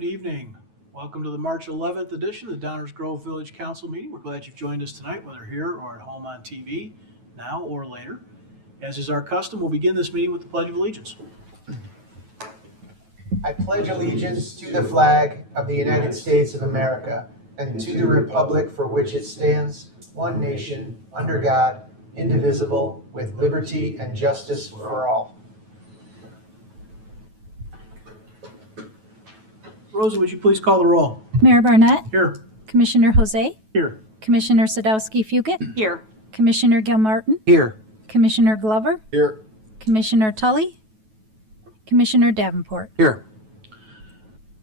Good evening. Welcome to the March 11th edition of the Downers Grove Village Council meeting. We're glad you've joined us tonight, whether here or at home on TV, now or later. As is our custom, we'll begin this meeting with the Pledge of Allegiance. I pledge allegiance to the flag of the United States of America and to the republic for which it stands, one nation, under God, indivisible, with liberty and justice for all. Rosa, would you please call the roll? Mayor Barnett, Here. Commissioner Jose, Here. Commissioner Sadowski-Fugit, Here. Commissioner Gilmartin, Here. Commissioner Glover, Here. Commissioner Tully, Commissioner Davenport. Here.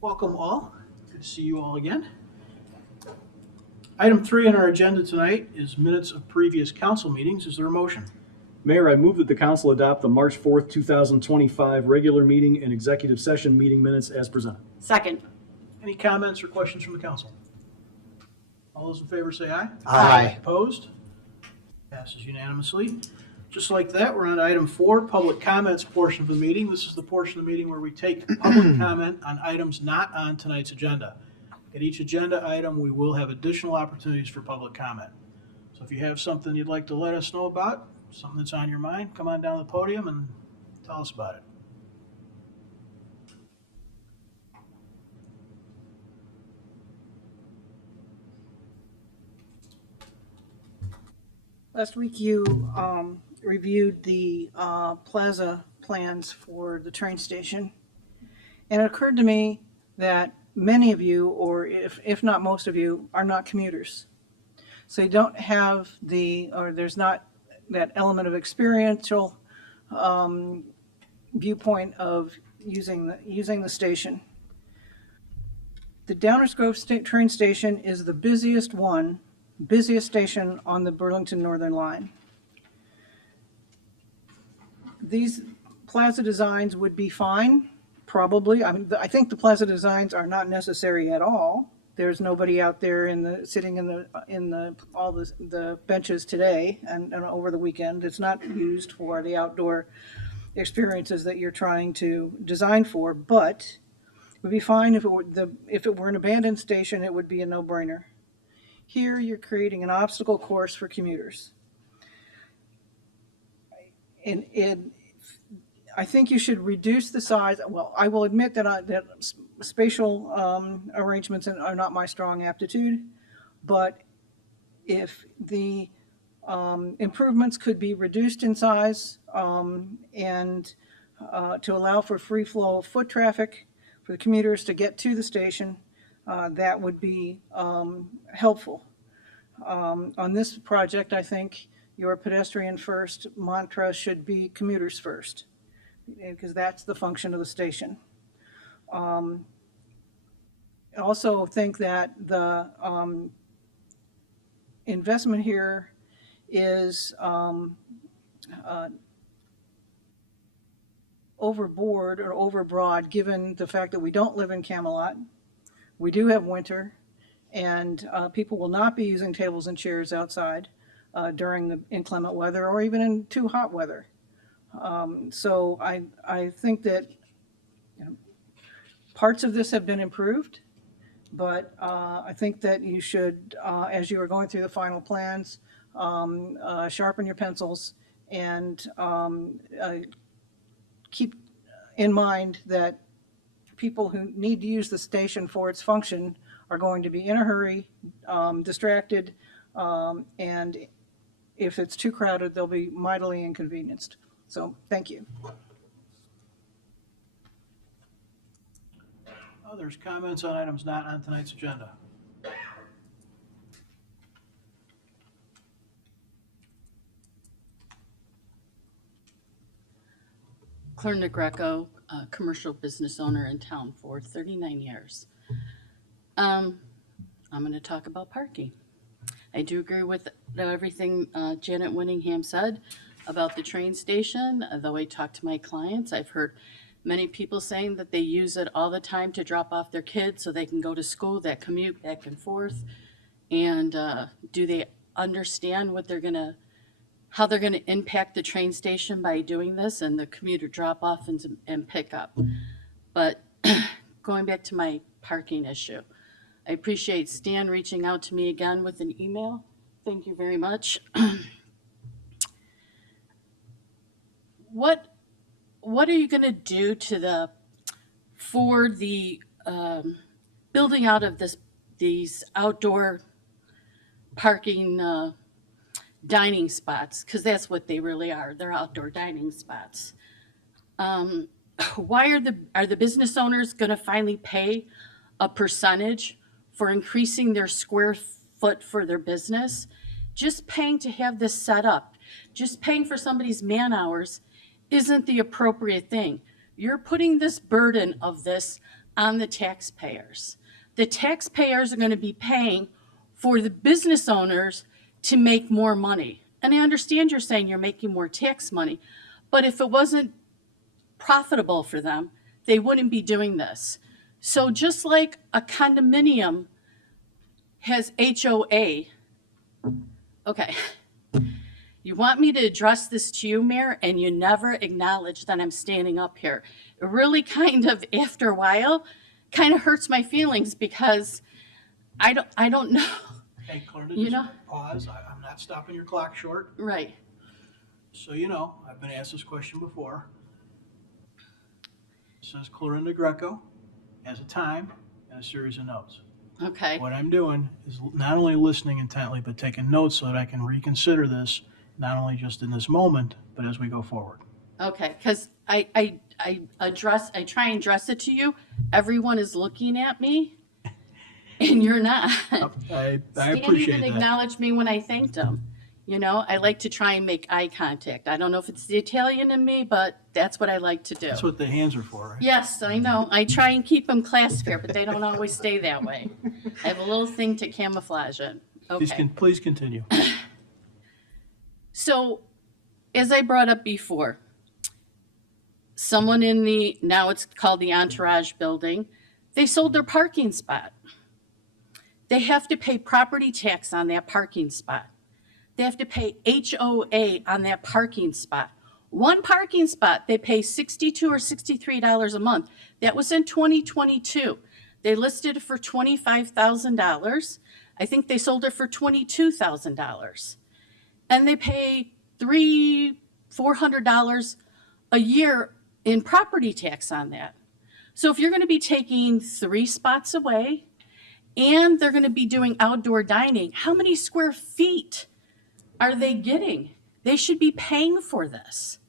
Welcome all. Good to see you all again. Item 3 on our agenda tonight is minutes of previous council meetings. Is there a motion? Mayor, I move that the council adopt the March 4th, 2025 regular meeting and executive session meeting minutes as presented. Second. Any comments or questions from the council? All those in favor say aye. Aye. Opposed? Passes unanimously. Just like that, we're on to item 4, public comments portion of the meeting. This is the portion of the meeting where we take public comment on items not on tonight's agenda. At each agenda item, we will have additional opportunities for public comment. So if you have something you'd like to let us know about, something that's on your mind, come on down the podium and tell us about it. Last week you reviewed the plaza plans for the train station. And it occurred to me that many of you, or if not most of you, are not commuters. So you don't have there's not that element of experiential viewpoint of using the station. The Downers Grove train station is the busiest station on the Burlington Northern Line. These plaza designs would be fine, probably. I think the plaza designs are not necessary at all. There's nobody out there sitting in all the benches today and over the weekend. It's not used for the outdoor experiences that you're trying to design for, but it would be fine if it were an abandoned station. It would be a no-brainer. Here, you're creating an obstacle course for commuters. And I think you should reduce the size. Well, I will admit that spatial arrangements are not my strong aptitude, but if the improvements could be reduced in size and to allow for free flow of foot traffic for the commuters to get to the station, that would be helpful. On this project, I think your pedestrian first mantra should be commuters first, because that's the function of the station. I also think that the investment here is overboard or overbroad, given the fact that we don't live in Camelot. We do have winter, and people will not be using tables and chairs outside during the inclement weather or even in too hot weather. So I think that parts of this have been improved, but I think that you should, as you are going through the final plans, sharpen your pencils and keep in mind that people who need to use the station for its function are going to be in a hurry, distracted, and if it's too crowded, they'll be mightily inconvenienced. So, thank you. Others comments on items not on tonight's agenda? Claire Greco, a commercial business owner in town for 39 years. I'm going to talk about parking. I do agree with everything Janet Winningham said about the train station. Though I talk to my clients, I've heard many people saying that they use it all the time to drop off their kids so they can go to school, that commute back and forth. And do they understand how they're going to impact the train station by doing this and the commuter drop off and pick up? But going back to my parking issue. I appreciate Stan reaching out to me again with an email. Thank you very much. What are you gonna do for the building out of these outdoor parking dining spots? Because that's what they really are. They're outdoor dining spots. Why are the business owners going to finally pay a percentage for increasing their square foot for their business? Just paying to have this set up, just paying for somebody's man hours isn't the appropriate thing. You're putting this burden of this on the taxpayers. The taxpayers are going to be paying for the business owners to make more money. And I understand you're saying you're making more tax money, but if it wasn't profitable for them, they wouldn't be doing this. So just like a condominium has HOA, okay, you want me to address this to you, Mayor, and you never acknowledge that I'm standing up here. It really kind of, after a while, kind of hurts my feelings because I don't know. Hey, Clarenda, You just know- pause. I'm not stopping your clock short. Right. So you know, I've been asked this question before. It says Clarenda Greco has a time and a series of notes. Okay. What I'm doing is not only listening intently, but taking notes so that I can reconsider this, not only just in this moment, but as we go forward. Okay, because I try and address it to you. Everyone is looking at me, and you're not. I Stan appreciate even that. acknowledged me when I thanked him. You know, I like to try and make eye contact. I don't know if it's the Italian in me, but that's what I like to do. That's what the hands are for, right? Yes, I know. I try and keep them clasped here, but they don't always stay that way. I have a little thing to camouflage it. Okay. Please continue. So, as I brought up before, someone in now it's called the Entourage building, they sold their parking spot. They have to pay property tax on that parking spot. They have to pay HOA on that parking spot. One parking spot, they pay $62 or $63 a month. That was in 2022. They listed it for $25,000. I think they sold it for $22,000. And they pay $400 a year in property tax on that. So if you're going to be taking 3 spots away and they're going to be doing outdoor dining, how many square feet are they getting? They should be paying for this.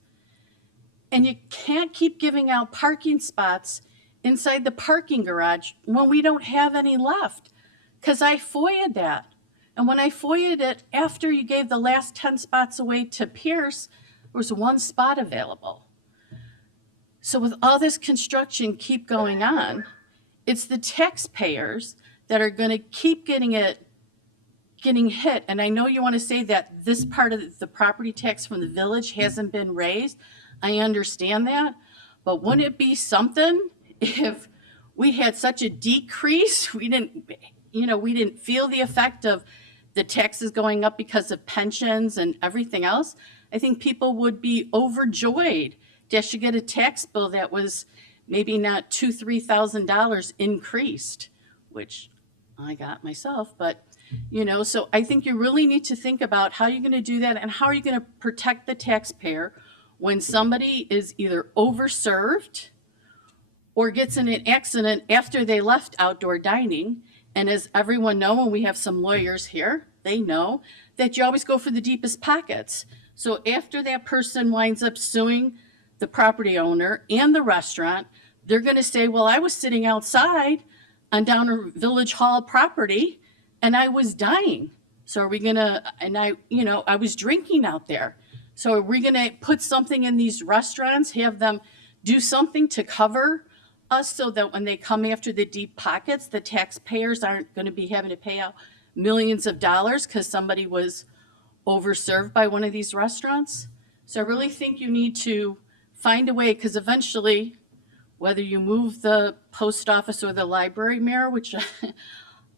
And you can't keep giving out parking spots inside the parking garage when we don't have any left. Because I FOIA'd that. And when I FOIA'd it, after you gave the last 10 spots away to Pierce, there was 1 spot available. So with all this construction keep going on, it's the taxpayers that are going to keep getting hit. And I know you want to say that this part of the property tax from the village hasn't been raised. I understand that. But wouldn't it be something if we had such a decrease? We didn't feel the effect of the taxes going up because of pensions and everything else. I think people would be overjoyed to actually get a tax bill that was maybe not $2,000-$3,000 increased, which I got myself. But, so I think you really need to think about how you're going to do that and how are you going to protect the taxpayer when somebody is either overserved or gets in an accident after they left outdoor dining. And as everyone knows, when we have some lawyers here, they know that you always go for the deepest pockets. So after that person winds up suing the property owner and the restaurant, they're going to say, well, I was sitting outside on Downer Village Hall property and I was dying. So are we going to, and I was drinking out there. So are we going to put something in these restaurants, have them do something to cover us so that when they come after the deep pockets, the taxpayers aren't going to be having to pay out millions of dollars because somebody was overserved by one of these restaurants? So I really think you need to find a way, because eventually, whether you move the post office or the library, Mayor, which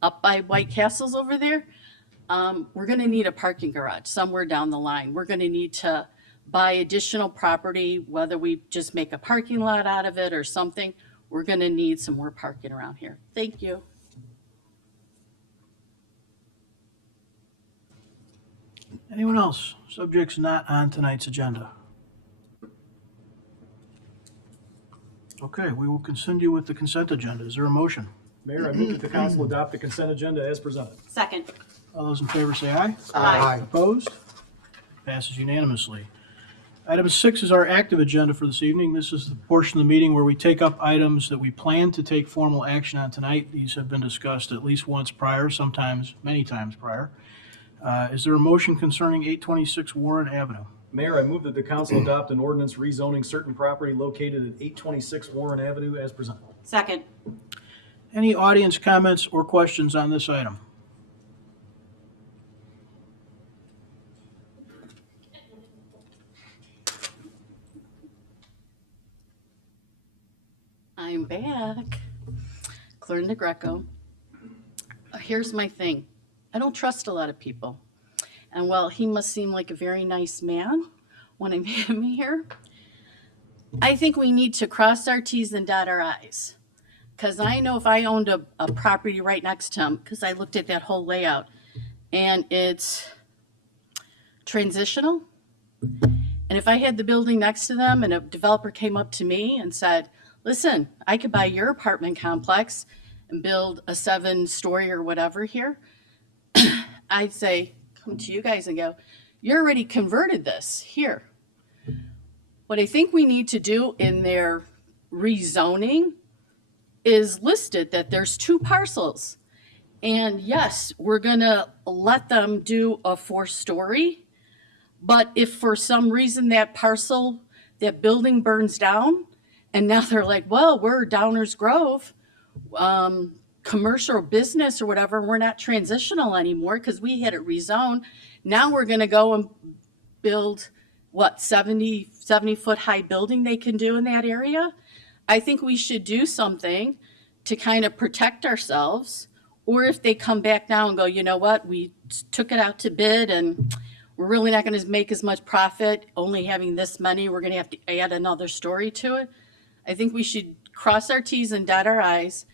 up by White Castles over there, we're going to need a parking garage somewhere down the line. We're going to need to buy additional property, whether we just make a parking lot out of it or something. we're gonna need some more parking around here. Thank you. Anyone else? Subjects not on tonight's agenda. Okay, we will continue with the consent agenda. Is there a motion? Mayor, I move that the council adopt the consent agenda as presented. Second. All those in favor say aye. Aye. Opposed? Passes unanimously. Item 6 is our active agenda for this evening. This is the portion of the meeting where we take up items that we plan to take formal action on tonight. These have been discussed at least once prior, sometimes many times prior. Is there a motion concerning 826 Warren Avenue? Mayor, I move that the council adopt an ordinance rezoning certain property located at 826 Warren Avenue as presented. Second. Any audience comments or questions on this item? I'm back. Clorinda Greco. Here's my thing. I don't trust a lot of people. And while he must seem like a very nice man when I met him here, I think we need to cross our T's and dot our I's. Because I know if I owned a property right next to him, because I looked at that whole layout, and it's transitional. And if I had the building next to them and a developer came up to me and said, listen, I could buy your apartment complex and build a 7-story or whatever here, I'd say, come to you guys and go, you already converted this here. What I think we need to do in their rezoning is listed that there's 2 parcels. And yes, we're gonna let them do a 4-story, but if for some reason that parcel, that building burns down, and now they're like, well, we're Downers Grove, commercial business or whatever, we're not transitional anymore because we had it rezoned. Now we're gonna go and build, 70-foot high building they can do in that area? I think we should do something to kind of protect ourselves. Or if they come back now and go, you know what, we took it out to bid and we're really not gonna make as much profit, only having this many, we're gonna have to add another story to it. I think we should cross our T's and dot our I's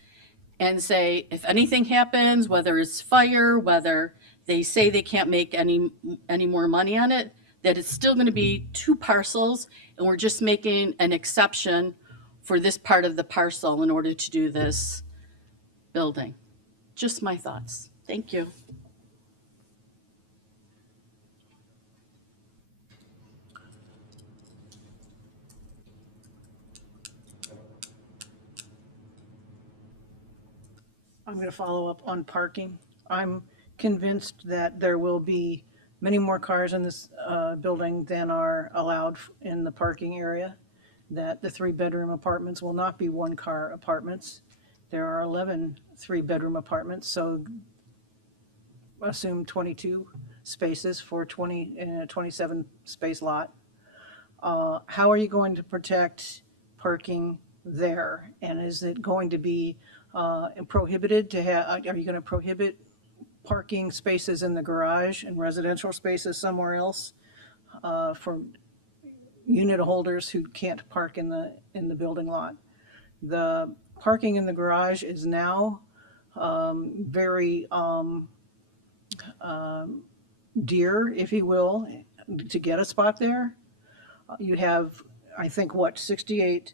and say, if anything happens, whether it's fire, whether they say they can't make any more money on it, that it's still gonna be 2 parcels and we're just making an exception for this part of the parcel in order to do this building. Just my thoughts. Thank you. I'm going to follow up on parking. I'm convinced that there will be many more cars in this building than are allowed in the parking area, that the 3-bedroom apartments will not be 1-car apartments. There are 11 3-bedroom apartments, so assume 22 spaces for 27 space lot. How are you going to protect parking there? And is it going to be prohibited to have, are you going to prohibit parking spaces in the garage and residential spaces somewhere else for unit holders who can't park in the building lot? The parking in the garage is now very dear, if you will, to get a spot there. You have, I think, 68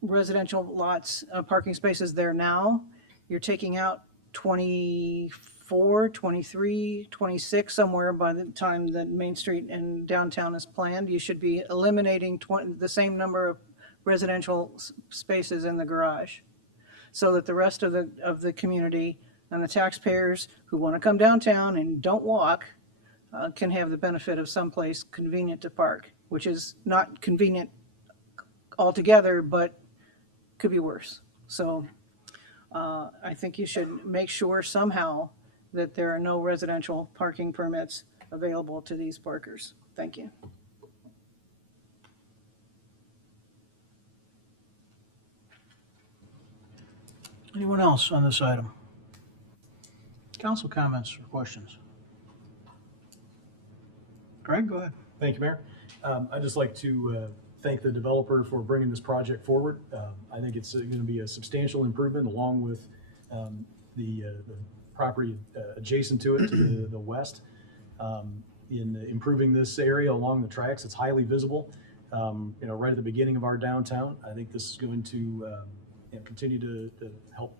residential lots, parking spaces there now. You're taking out 24, 23, 26 somewhere by the time that Main Street and downtown is planned. You should be eliminating the same number of residential spaces in the garage so that the rest of the community and the taxpayers who want to come downtown and don't walk can have the benefit of someplace convenient to park, which is not convenient altogether, but could be worse. So I think you should make sure somehow that there are no residential parking permits available to these parkers. Thank you. Anyone else on this item? Council comments or questions? Greg, go ahead. Thank you, Mayor. I'd just like to thank the developer for bringing this project forward. I think it's going to be a substantial improvement along with the property adjacent to it to the west. In improving this area along the tracks, it's highly visible. Right at the beginning of our downtown. I think this is going to continue to help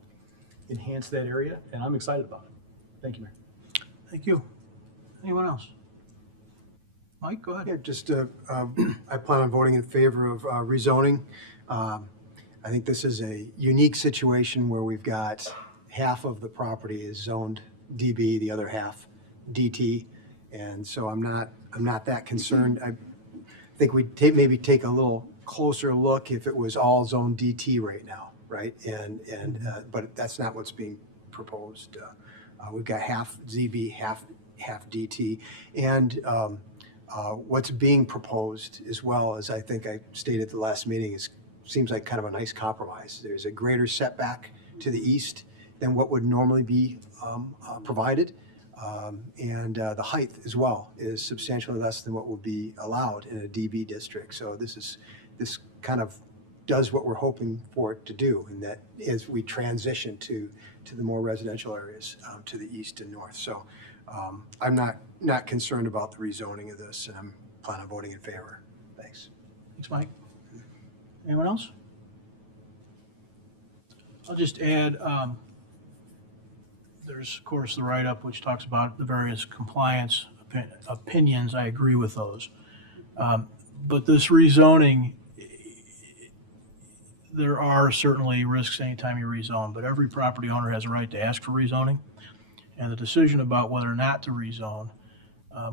enhance that area, and I'm excited about it. Thank you, Mayor. Thank you. Anyone else? Mike, go ahead. Yeah, just, I plan on voting in favor of rezoning. I think this is a unique situation where we've got half of the property is zoned DB, the other half DT. And so I'm not that concerned. I think we'd maybe take a little closer look if it was all zone DT right now, right? But that's not what's being proposed. We've got half ZB, half DT. And what's being proposed, as well as I think I stated at the last meeting, seems like kind of a nice compromise. There's a greater setback to the east than what would normally be provided. And the height as well is substantially less than what would be allowed in a DB district. So this kind of does what we're hoping for it to do, and that as we transition to the more residential areas to the east and north. So I'm not concerned about the rezoning of this, and I'm planning on voting in favor. Thanks. Thanks, Mike. Anyone else? I'll just add, there's, of course, the write-up which talks about the various compliance opinions. I agree with those. But this rezoning, there are certainly risks anytime you rezone, but every property owner has a right to ask for rezoning. And the decision about whether or not to rezone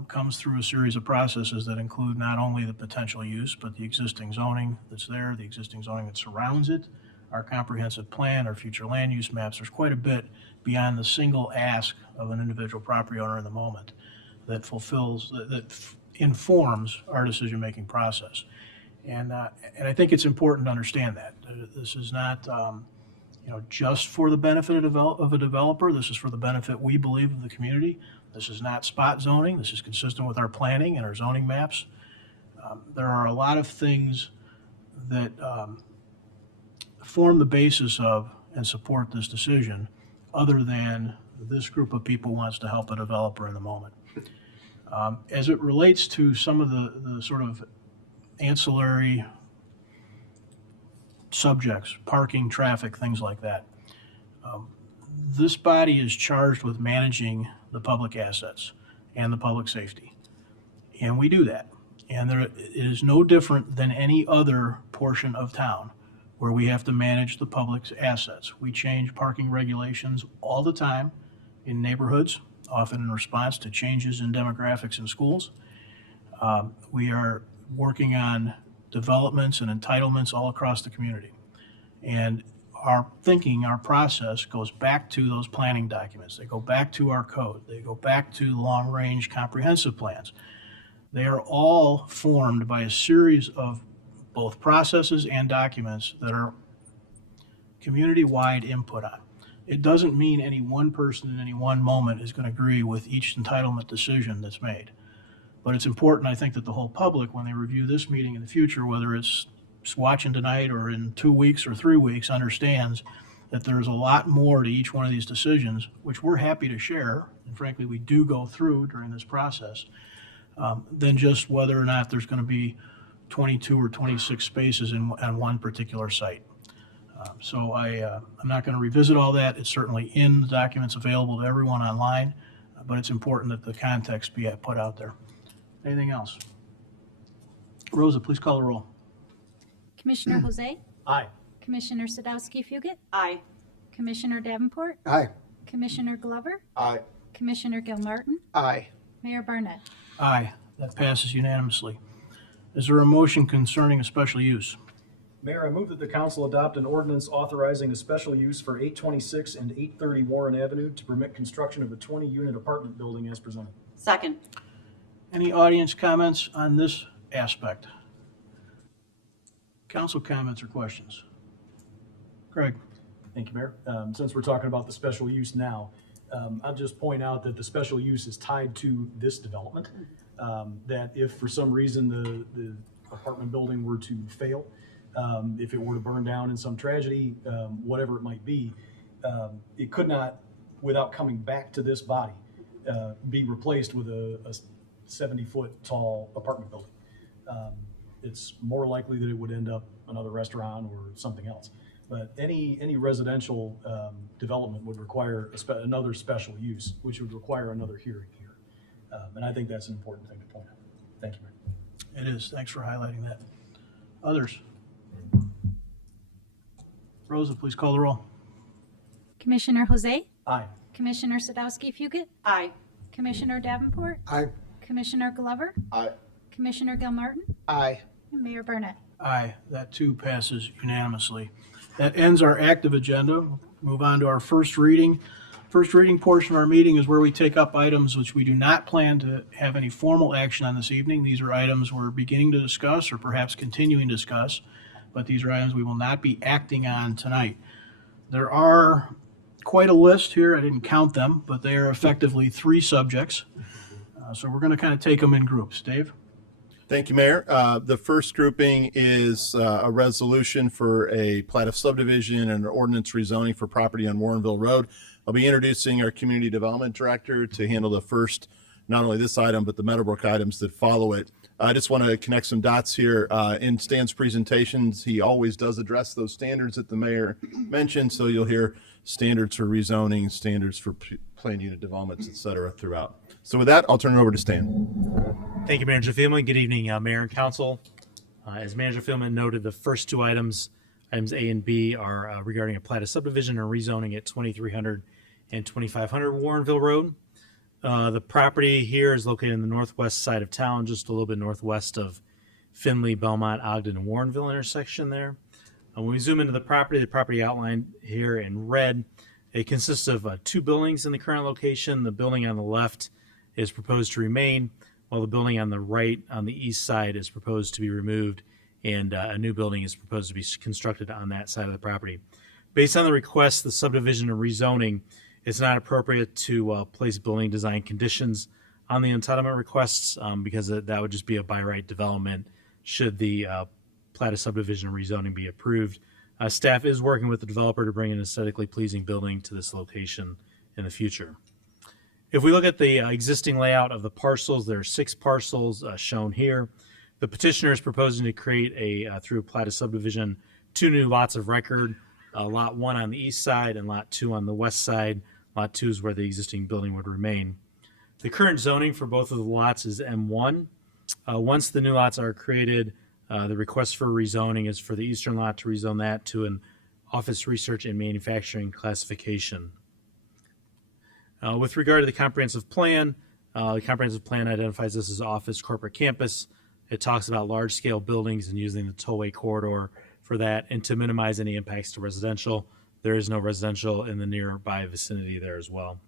comes through a series of processes that include not only the potential use, but the existing zoning that's there, the existing zoning that surrounds it, our comprehensive plan, our future land use maps. There's quite a bit beyond the single ask of an individual property owner in the moment that informs our decision-making process. And I think it's important to understand that. This is not just for the benefit of a developer. This is for the benefit, we believe, of the community. This is not spot zoning. This is consistent with our planning and our zoning maps. There are a lot of things that form the basis of and support this decision, other than this group of people wants to help a developer in the moment. As it relates to some of the sort of ancillary subjects, parking, traffic, things like that, this body is charged with managing the public assets and the public safety. And we do that. And it is no different than any other portion of town where we have to manage the public's assets. We change parking regulations all the time in neighborhoods, often in response to changes in demographics in schools. We are working on developments and entitlements all across the community. And our thinking, our process goes back to those planning documents. They go back to our code. They go back to long-range comprehensive plans. They are all formed by a series of both processes and documents that are community-wide input on. It doesn't mean any one person in any one moment is going to agree with each entitlement decision that's made. But it's important, I think, that the whole public, when they review this meeting in the future, whether it's watching tonight or in 2 weeks or 3 weeks, understands that there's a lot more to each one of these decisions, which we're happy to share, and frankly, we do go through during this process, than just whether or not there's going to be 22 or 26 spaces on one particular site. So I'm not going to revisit all that. It's certainly in the documents available to everyone online, but it's important that the context be put out there. Anything else? Rosa, please call the roll. Commissioner Jose? Aye. Commissioner Sadowski-Fugit? Aye. Commissioner Davenport? Aye. Commissioner Glover? Aye. Commissioner Gilmartin? Aye. Mayor Barnett? Aye, that passes unanimously. Is there a motion concerning a special use? Mayor, I move that the council adopt an ordinance authorizing a special use for 826 and 830 Warren Avenue to permit construction of a 20-unit apartment building as presented. Second. Any audience comments on this aspect? Council comments or questions? Greg? Thank you, Mayor. Since we're talking about the special use now, I'll just point out that the special use is tied to this development. That if for some reason the apartment building were to fail, if it were to burn down in some tragedy, whatever it might be, it could not, without coming back to this body, be replaced with a 70-foot tall apartment building. It's more likely that it would end up another restaurant or something else. But any residential development would require another special use, which would require another hearing here. And I think that's an important thing to point out. Thank you, Mayor. It is. Thanks for highlighting that. Others? Rosa, please call the roll. Commissioner Jose? Aye. Commissioner Sadowski Fugit? Aye. Commissioner Davenport? Aye. Commissioner Glover? Aye. Commissioner Gilmartin? Aye. And Mayor Burnett. Aye, that too passes unanimously. That ends our active agenda. We'll move on to our first reading. First reading portion of our meeting is where we take up items which we do not plan to have any formal action on this evening. These are items we're beginning to discuss or perhaps continuing to discuss, but these are items we will not be acting on tonight. There are quite a list here. I didn't count them, but they are effectively 3 subjects. So we're going to kind of take them in groups. Dave? Thank you, Mayor. The first grouping is a resolution for a plat of subdivision and an ordinance rezoning for property on Warrenville Road. I'll be introducing our Community Development Director to handle the first, not only this item, but the Meadowbrook items that follow it. I just want to connect some dots here. In Stan's presentations, he always does address those standards that the mayor mentioned, so you'll hear standards for rezoning, standards for planned unit developments, et cetera, throughout. So with that, I'll turn it over to Stan. Thank you, Manager Fielman. Good evening, Mayor and Council. As Manager Fielman noted, the first 2 items A and B, are regarding a plat of subdivision and rezoning at 2300 and 2500 Warrenville Road. The property here is located in the northwest side of town, just a little bit northwest of Findlay, Belmont, Ogden, and Warrenville intersection there. When we zoom into the property outlined here in red, it consists of 2 buildings in the current location. The building on the left is proposed to remain, while the building on the right, on the east side, is proposed to be removed, and a new building is proposed to be constructed on that side of the property. Based on the request, the subdivision and rezoning, it's not appropriate to place building design conditions on the entitlement requests because that would just be a by right development should the plat of subdivision and rezoning be approved. Staff is working with the developer to bring an aesthetically pleasing building to this location in the future. If we look at the existing layout of the parcels, there are 6 parcels shown here. The petitioner is proposing to create through a plat of subdivision, 2 new lots of record, lot 1 on the east side and lot 2 on the west side. Lot 2 is where the existing building would remain. The current zoning for both of the lots is M1. Once the new lots are created, the request for rezoning is for the eastern lot to rezone that to an office research and manufacturing classification. With regard to the comprehensive plan identifies this as office corporate campus. It talks about large-scale buildings and using the tollway corridor for that, and to minimize any impacts to residential. There is no residential in the nearby vicinity there as well.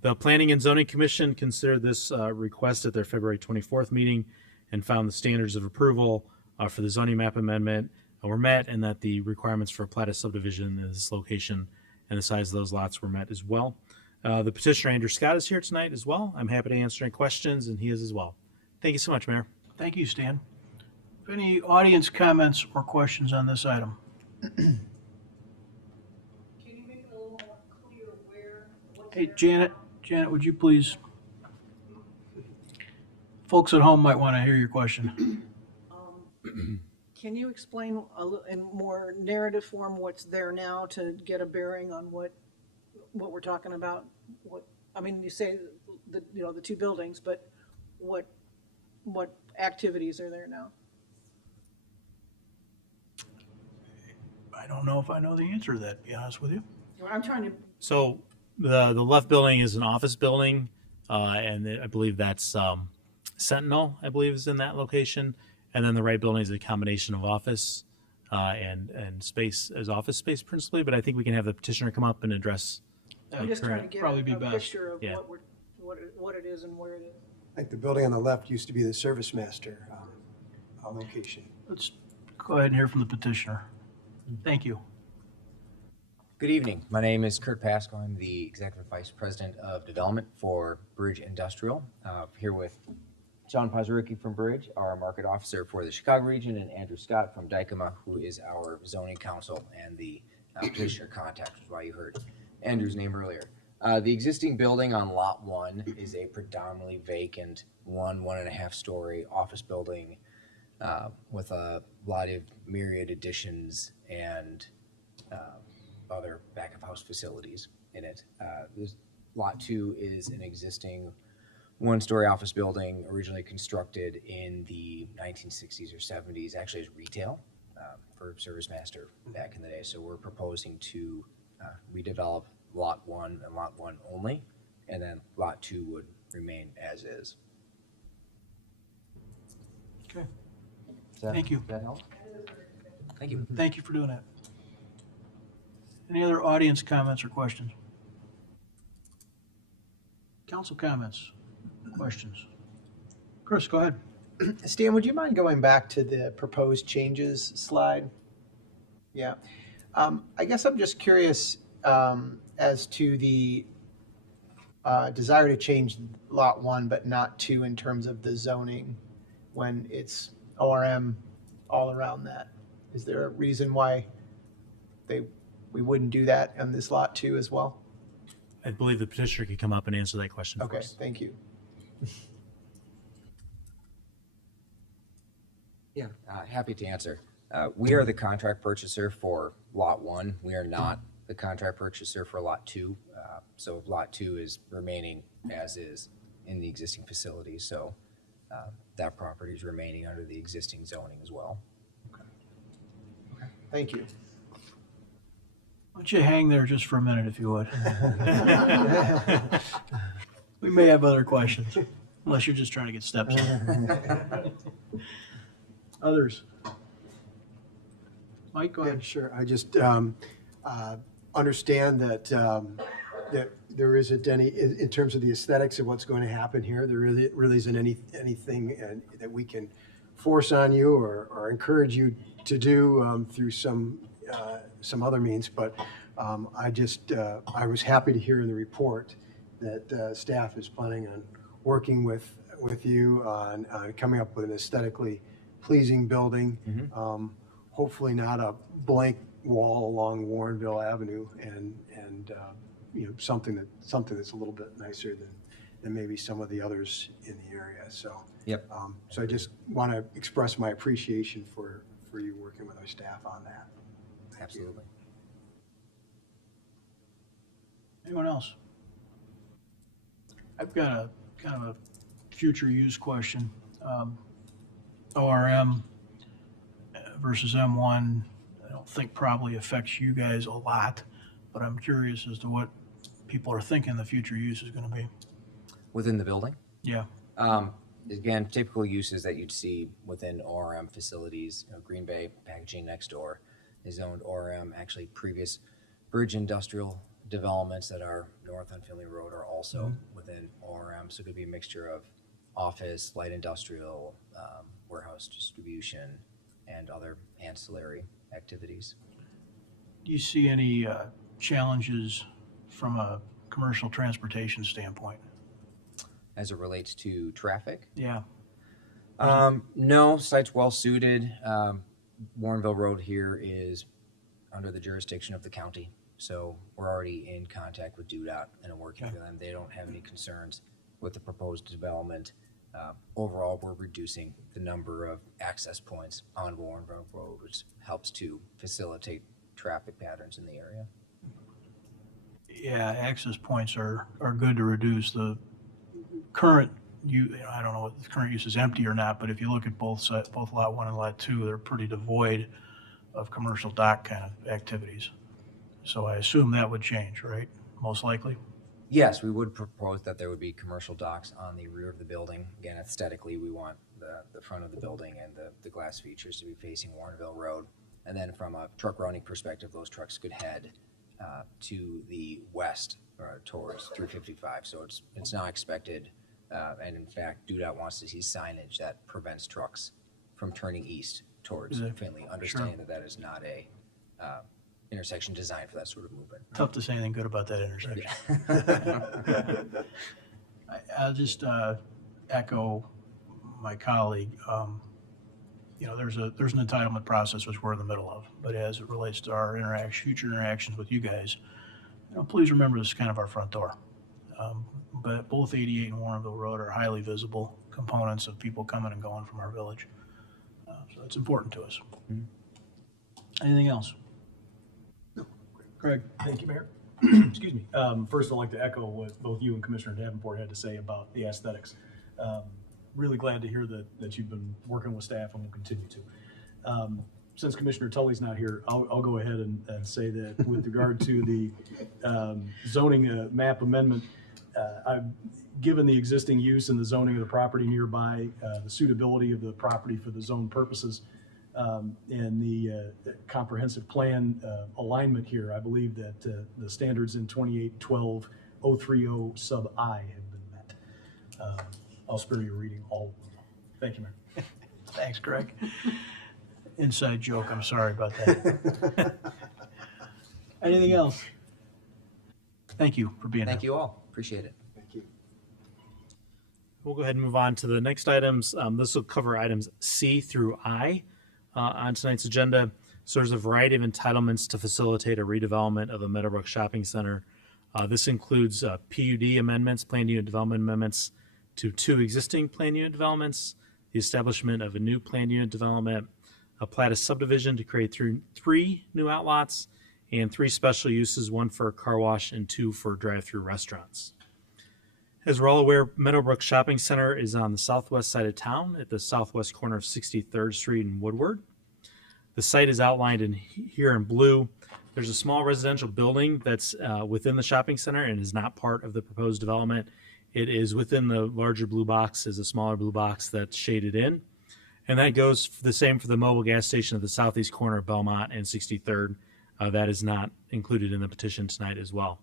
The Planning and Zoning Commission considered this request at their February 24th meeting and found the standards of approval for the zoning map amendment were met, and that the requirements for a plat of subdivision in this location and the size of those lots were met as well. The petitioner, Andrew Scott, is here tonight as well. I'm happy to answer any questions, and he is as well. Thank you so much, Mayor. Thank you, Stan. Any audience comments or questions on this item? Can you make it a little more clear where? Hey, Janet, would you please? Folks at home might want to hear your question. Can you explain in more narrative form what's there now to get a bearing on what we're talking about? You say the 2 buildings, but what activities are there now? I don't know if I know the answer to that, to be honest with you. I'm trying to. So the left building is an office building, and I believe that's Sentinel, I believe, is in that location. And then the right building is a combination of office and space as office space principally. But I think we can have the petitioner come up and address. I'm just trying to get Probably be a best. picture of Yeah. what it is and where it is. I think the building on the left used to be the Service Master location. Let's go ahead and hear from the petitioner. Thank you. Good evening. My name is Kurt Pascal. I'm the Executive Vice President of Development for Bridge Industrial. Here with John Pazaruki from Bridge, our market officer for the Chicago region, and Andrew Scott from Dykema, who is our zoning counsel and the petitioner contact, which is why you heard Andrew's name earlier. The existing building on Lot 1 is a predominantly vacant 1.5 story office building with a lot of myriad additions and other back of house facilities in it. Lot 2 is an existing 1-story office building originally constructed in the 1960s or 70s, actually as retail for Service Master back in the day. So we're proposing to redevelop Lot 1 and Lot 1 only, and then Lot 2 would remain as is. Okay. Does Thank you. Does that help? Thank you. Thank you for doing that. Any other audience comments or questions? Council comments, questions? Chris, go ahead. Stan, would you mind going back to the proposed changes slide? Yeah. I guess I'm just curious as to the desire to change Lot 1 but not 2 in terms of the zoning when it's ORM all around that. Is there a reason why we wouldn't do that on this Lot 2 as well? I believe the petitioner could come up and answer that question for Okay, us. thank you. Yeah, happy to answer. We are the contract purchaser for Lot 1. We are not the contract purchaser for Lot 2. So Lot 2 is remaining as is in the existing facility. So that property is remaining under the existing zoning as well. Thank you. Why don't you hang there just for a minute, if you would? We may have other questions, unless you're just trying to get steps in. Others? Mike, go Yeah, ahead. sure. I just understand that that there isn't any, in terms of the aesthetics of what's going to happen here, there really isn't anything that we can force on you or encourage you to do through some other means. But I was happy to hear in the report that staff is planning on working with you on coming up with an aesthetically pleasing building. Hopefully not a blank wall along Warrenville Avenue, and something that's a little bit nicer than maybe some of the others in the area. So Yep. So I just want to express my appreciation for you working with our staff on that. Absolutely. Anyone else? I've got a kind of a future use question. ORM versus M1, I don't think probably affects you guys a lot, but I'm curious as to what people are thinking the future use is going to be. Within the building? Yeah. Again, typical uses that you'd see within ORM facilities. Green Bay Packaging next door is owned ORM. Actually, previous Bridge Industrial developments that are north on Finley Road are also within ORM. So it could be a mixture of office, light industrial, warehouse distribution, and other ancillary activities. Do you see any challenges from a commercial transportation standpoint? As it relates to traffic? Yeah. No, site's well suited. Warrenville Road here is under the jurisdiction of the county. So we're already in contact with DUDOT and are working with them. They don't have any concerns with the proposed development. Overall, we're reducing the number of access points on Warrenville Road, which helps to facilitate traffic patterns in the area. Yeah, access points are good to reduce the current I don't know if the current use is empty or not, but if you look at both Lot 1 and Lot 2, they're pretty devoid of commercial dock kind of activities. So I assume that would change, right? Most likely? Yes, we would propose that there would be commercial docks on the rear of the building. Again, aesthetically, we want the front of the building and the glass features to be facing Warrenville Road. And then from a truck routing perspective, those trucks could head to the west towards 355. So it's not expected. And in fact, DUDOT wants to see signage that prevents trucks from turning east towards Finley, understanding that is not a intersection designed for that sort of movement. Tough to say anything good about that intersection. I'll just echo my colleague, there's an entitlement process which we're in the middle of, but as it relates to our future interactions with you guys, please remember this is kind of our front door. But both 88 and Warrenville Road are highly visible components of people coming and going from our village. So it's important to us. Anything else? Craig, thank you, Mayor. Excuse me. First, I'd like to echo what both you and Commissioner Davenport had to say about the aesthetics. Really glad to hear that you've been working with staff and will continue to. Since Commissioner Tully's not here, I'll go ahead and say that with regard to the zoning map amendment, given the existing use and the zoning of the property nearby, the suitability of the property for the zone purposes, and the comprehensive plan alignment here, I believe that the standards in 2812-030 sub I have been met. I'll spare you reading all of them. Thank you, Mayor. Thanks, Greg. Inside joke, I'm sorry about that. Anything else? Thank you for being here. Thank you all. Appreciate it. We'll go ahead and move on to the next items. This will cover items C through I on tonight's agenda. So there's a variety of entitlements to facilitate a redevelopment of the Meadowbrook Shopping Center. This includes PUD amendments, planned unit development amendments to 2 existing planned unit developments, the establishment of a new planned unit development, a plat of subdivision to create 3 new outlots, and 3 special uses, 1 for a car wash and 2 for drive-through restaurants. As we're all aware, Meadowbrook Shopping Center is on the southwest side of town at the southwest corner of 63rd Street and Woodward. The site is outlined here in blue. There's a small residential building that's within the shopping center and is not part of the proposed development. It is within the larger blue box, is a smaller blue box that's shaded in. And that goes the same for the mobile gas station at the southeast corner of Belmont and 63rd. That is not included in the petition tonight as well.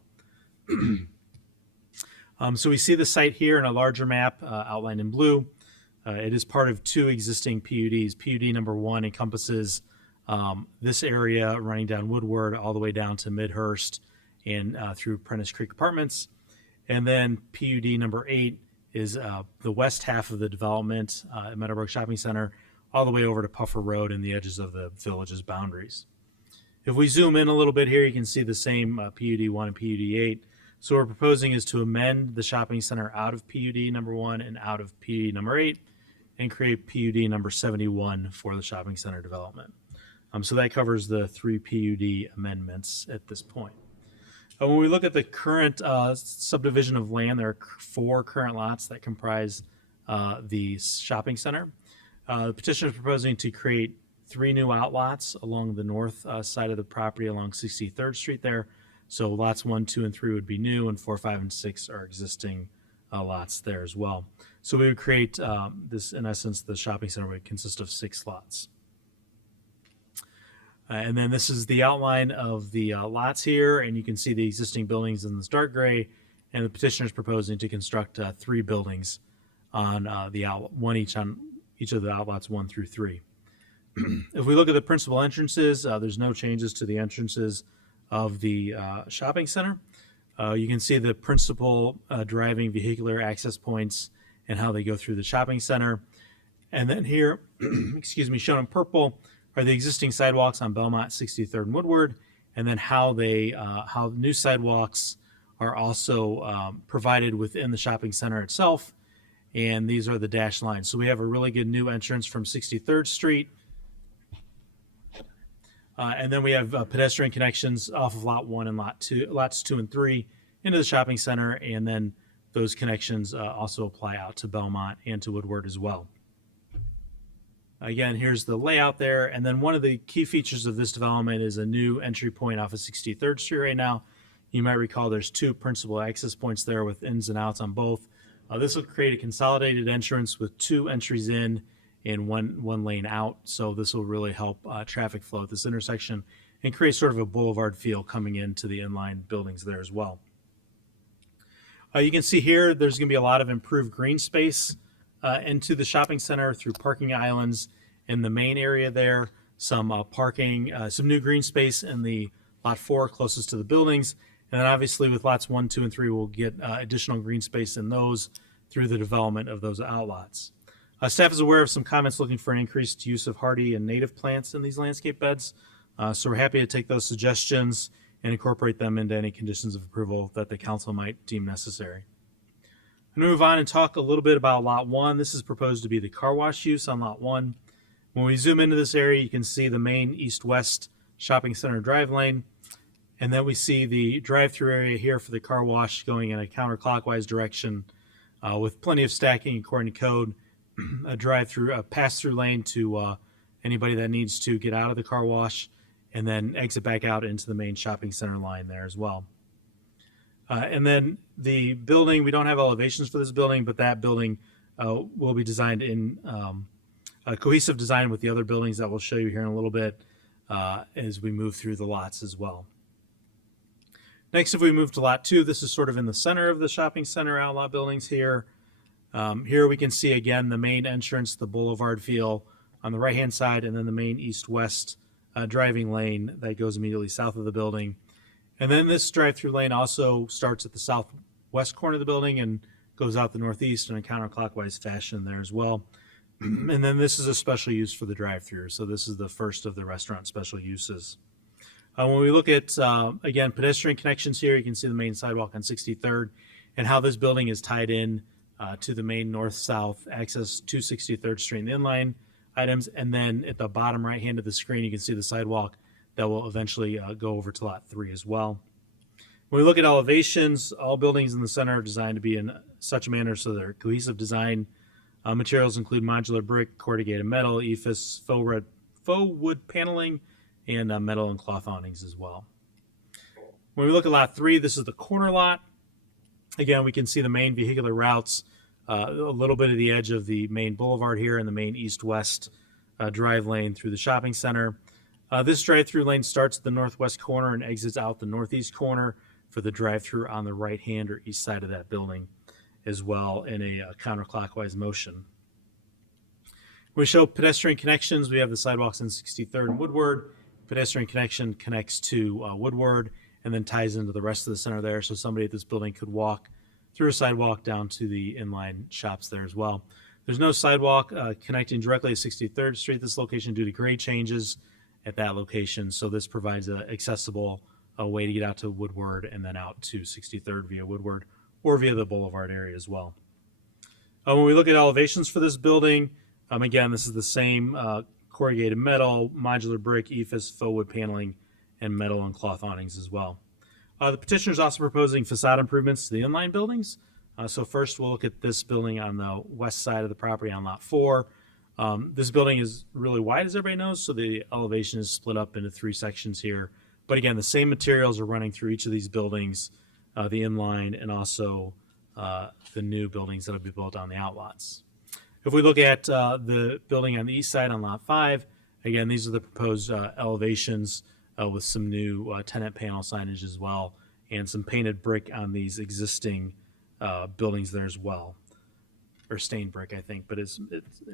So we see the site here in a larger map outlined in blue. It is part of 2 existing PUDs. PUD number 1 encompasses this area running down Woodward all the way down to Midhurst and through Prentice Creek Apartments. And then PUD number 8 is the west half of the development at Meadowbrook Shopping Center all the way over to Puffer Road and the edges of the village's boundaries. If we zoom in a little bit here, you can see the same PUD 1 and PUD 8. So what we're proposing is to amend the shopping center out of PUD number 1 and out of PUD number 8 and create PUD number 71 for the shopping center development. So that covers the 3 PUD amendments at this point. When we look at the current subdivision of land, there are 4 current lots that comprise the shopping center. The petitioner is proposing to create 3 new outlots along the north side of the property along 63rd Street there. So lots 1, 2, and 3 would be new, and 4, 5, and 6 are existing lots there as well. So we would create this, in essence, the shopping center would consist of 6 lots. And then this is the outline of the lots here, and you can see the existing buildings in this dark gray, and the petitioner is proposing to construct 3 buildings on one each on each of the outlots 1 through 3. If we look at the principal entrances, there's no changes to the entrances of the shopping center. You can see the principal driving vehicular access points and how they go through the shopping center. And then here, excuse me, shown in purple are the existing sidewalks on Belmont, 63rd, and Woodward, and then how new sidewalks are also provided within the shopping center itself. And these are the dashed lines. So we have a really good new entrance from 63rd Street. And then we have pedestrian connections off of lot 1 and lots 2 and 3 into the shopping center. And then those connections also apply out to Belmont and to Woodward as well. Again, here's the layout there. And then one of the key features of this development is a new entry point off of 63rd Street right now. You might recall there's 2 principal access points there with ins and outs on both. This will create a consolidated entrance with 2 entries in and one lane out. So this will really help traffic flow at this intersection and create sort of a boulevard feel coming into the inline buildings there as well. You can see here there's going to be a lot of improved green space into the shopping center through parking islands in the main area there, some parking, some new green space in the lot 4 closest to the buildings. And then obviously with lots 1, 2, and 3, we'll get additional green space in those through the development of those outlots. Staff is aware of some comments looking for an increased use of hardy and native plants in these landscape beds. So we're happy to take those suggestions and incorporate them into any conditions of approval that the council might deem necessary. I'm going to move on and talk a little bit about Lot 1. This is proposed to be the car wash use on Lot 1. When we zoom into this area, you can see the main east-west shopping center drive lane. And then we see the drive-through area here for the car wash going in a counterclockwise direction with plenty of stacking according to code. A drive-through, a pass-through lane to anybody that needs to get out of the car wash, and then exit back out into the main shopping center line there as well. And then the building, we don't have elevations for this building, but that building will be designed in a cohesive design with the other buildings that we'll show you here in a little bit as we move through the lots as well. Next, if we move to Lot 2, this is sort of in the center of the shopping center outlaw buildings here. Here we can see again the main entrance, the boulevard feel on the right-hand side, and then the main east-west driving lane that goes immediately south of the building. And then this drive-through lane also starts at the southwest corner of the building and goes out the northeast in a counterclockwise fashion there as well. And then this is a special use for the drive-through. So this is the first of the restaurant special uses. When we look at, again, pedestrian connections here, you can see the main sidewalk on 63rd and how this building is tied in to the main north-south access to 63rd Street and the inline items. And then at the bottom right hand of the screen, you can see the sidewalk that will eventually go over to Lot 3 as well. When we look at elevations, all buildings in the center are designed to be in such a manner so they're cohesive design. Materials include modular brick, corrugated metal, EIFS, faux wood paneling, and metal and cloth awnings as well. When we look at Lot 3, this is the corner lot. Again, we can see the main vehicular routes, a little bit of the edge of the main boulevard here and the main east-west drive lane through the shopping center. This drive-through lane starts at the northwest corner and exits out the northeast corner for the drive-through on the right-hand or east side of that building as well in a counterclockwise motion. We show pedestrian connections. We have the sidewalks in 63rd and Woodward. Pedestrian connection connects to Woodward and then ties into the rest of the center there. So somebody at this building could walk through a sidewalk down to the inline shops there as well. There's no sidewalk connecting directly to 63rd Street, this location, due to grade changes at that location. So this provides an accessible way to get out to Woodward and then out to 63rd via Woodward or via the Boulevard area as well. When we look at elevations for this building, again, this is the same corrugated metal, modular brick, EIFS, faux wood paneling, and metal and cloth awnings as well. The petitioner is also proposing facade improvements to the inline buildings. So first we'll look at this building on the west side of the property on Lot 4. This building is really wide, as everybody knows, so the elevation is split up into 3 sections here. But again, the same materials are running through each of these buildings, the inline and also the new buildings that will be built on the outlots. If we look at the building on the east side on Lot 5, again, these are the proposed elevations with some new tenant panel signage as well and some painted brick on these existing buildings there as well. Or stained brick, I think, but it's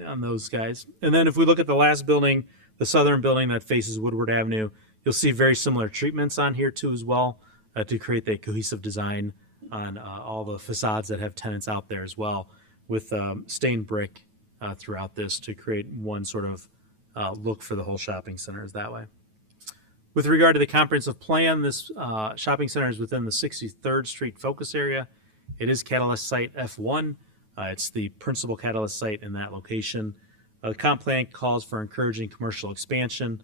on those guys. And then if we look at the last building, the southern building that faces Woodward Avenue, you'll see very similar treatments on here too as well to create that cohesive design on all the facades that have tenants out there as well, with stained brick throughout this to create one sort of look for the whole shopping center is that way. With regard to the comprehensive plan, this shopping center is within the 63rd Street focus area. It is Catalyst Site F1. It's the principal Catalyst site in that location. The comp plan calls for encouraging commercial expansion,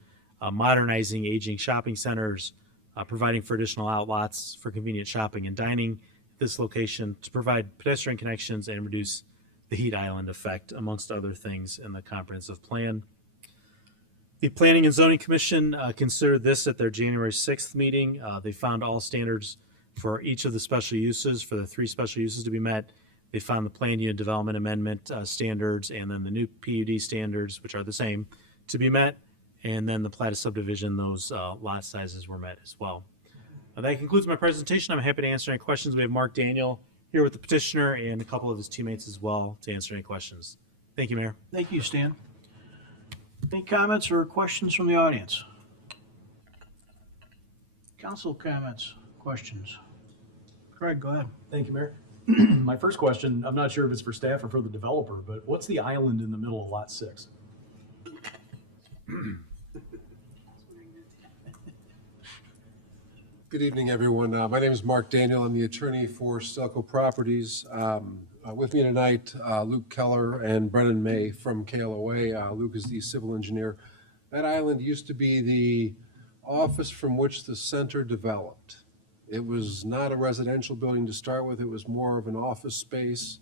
modernizing aging shopping centers, providing for additional outlots for convenient shopping and dining at this location to provide pedestrian connections and reduce the heat island effect, amongst other things in the comprehensive plan. The Planning and Zoning Commission considered this at their January 6th meeting. They found all standards for each of the special uses, for the 3 special uses to be met. They found the Plan Unit Development Amendment standards and then the new PUD standards, which are the same, to be met. And then the plat of subdivision, those lot sizes were met as well. That concludes my presentation. I'm happy to answer any questions. We have Mark Daniel here with the petitioner and a couple of his teammates as well to answer any questions. Thank you, Mayor. Thank you, Stan. Any comments or questions from the audience? Council comments, questions? Craig, go ahead. Thank you, Mayor. My first question, I'm not sure if it's for staff or for the developer, but what's the island in the middle of lot 6? Good evening, everyone. My name is Mark Daniel. I'm the attorney for Stelco Properties. With me tonight, Luke Keller and Brennan May from KLOA. Luke is the civil engineer. That island used to be the office from which the center developed. It was not a residential building to start with. It was more of an office space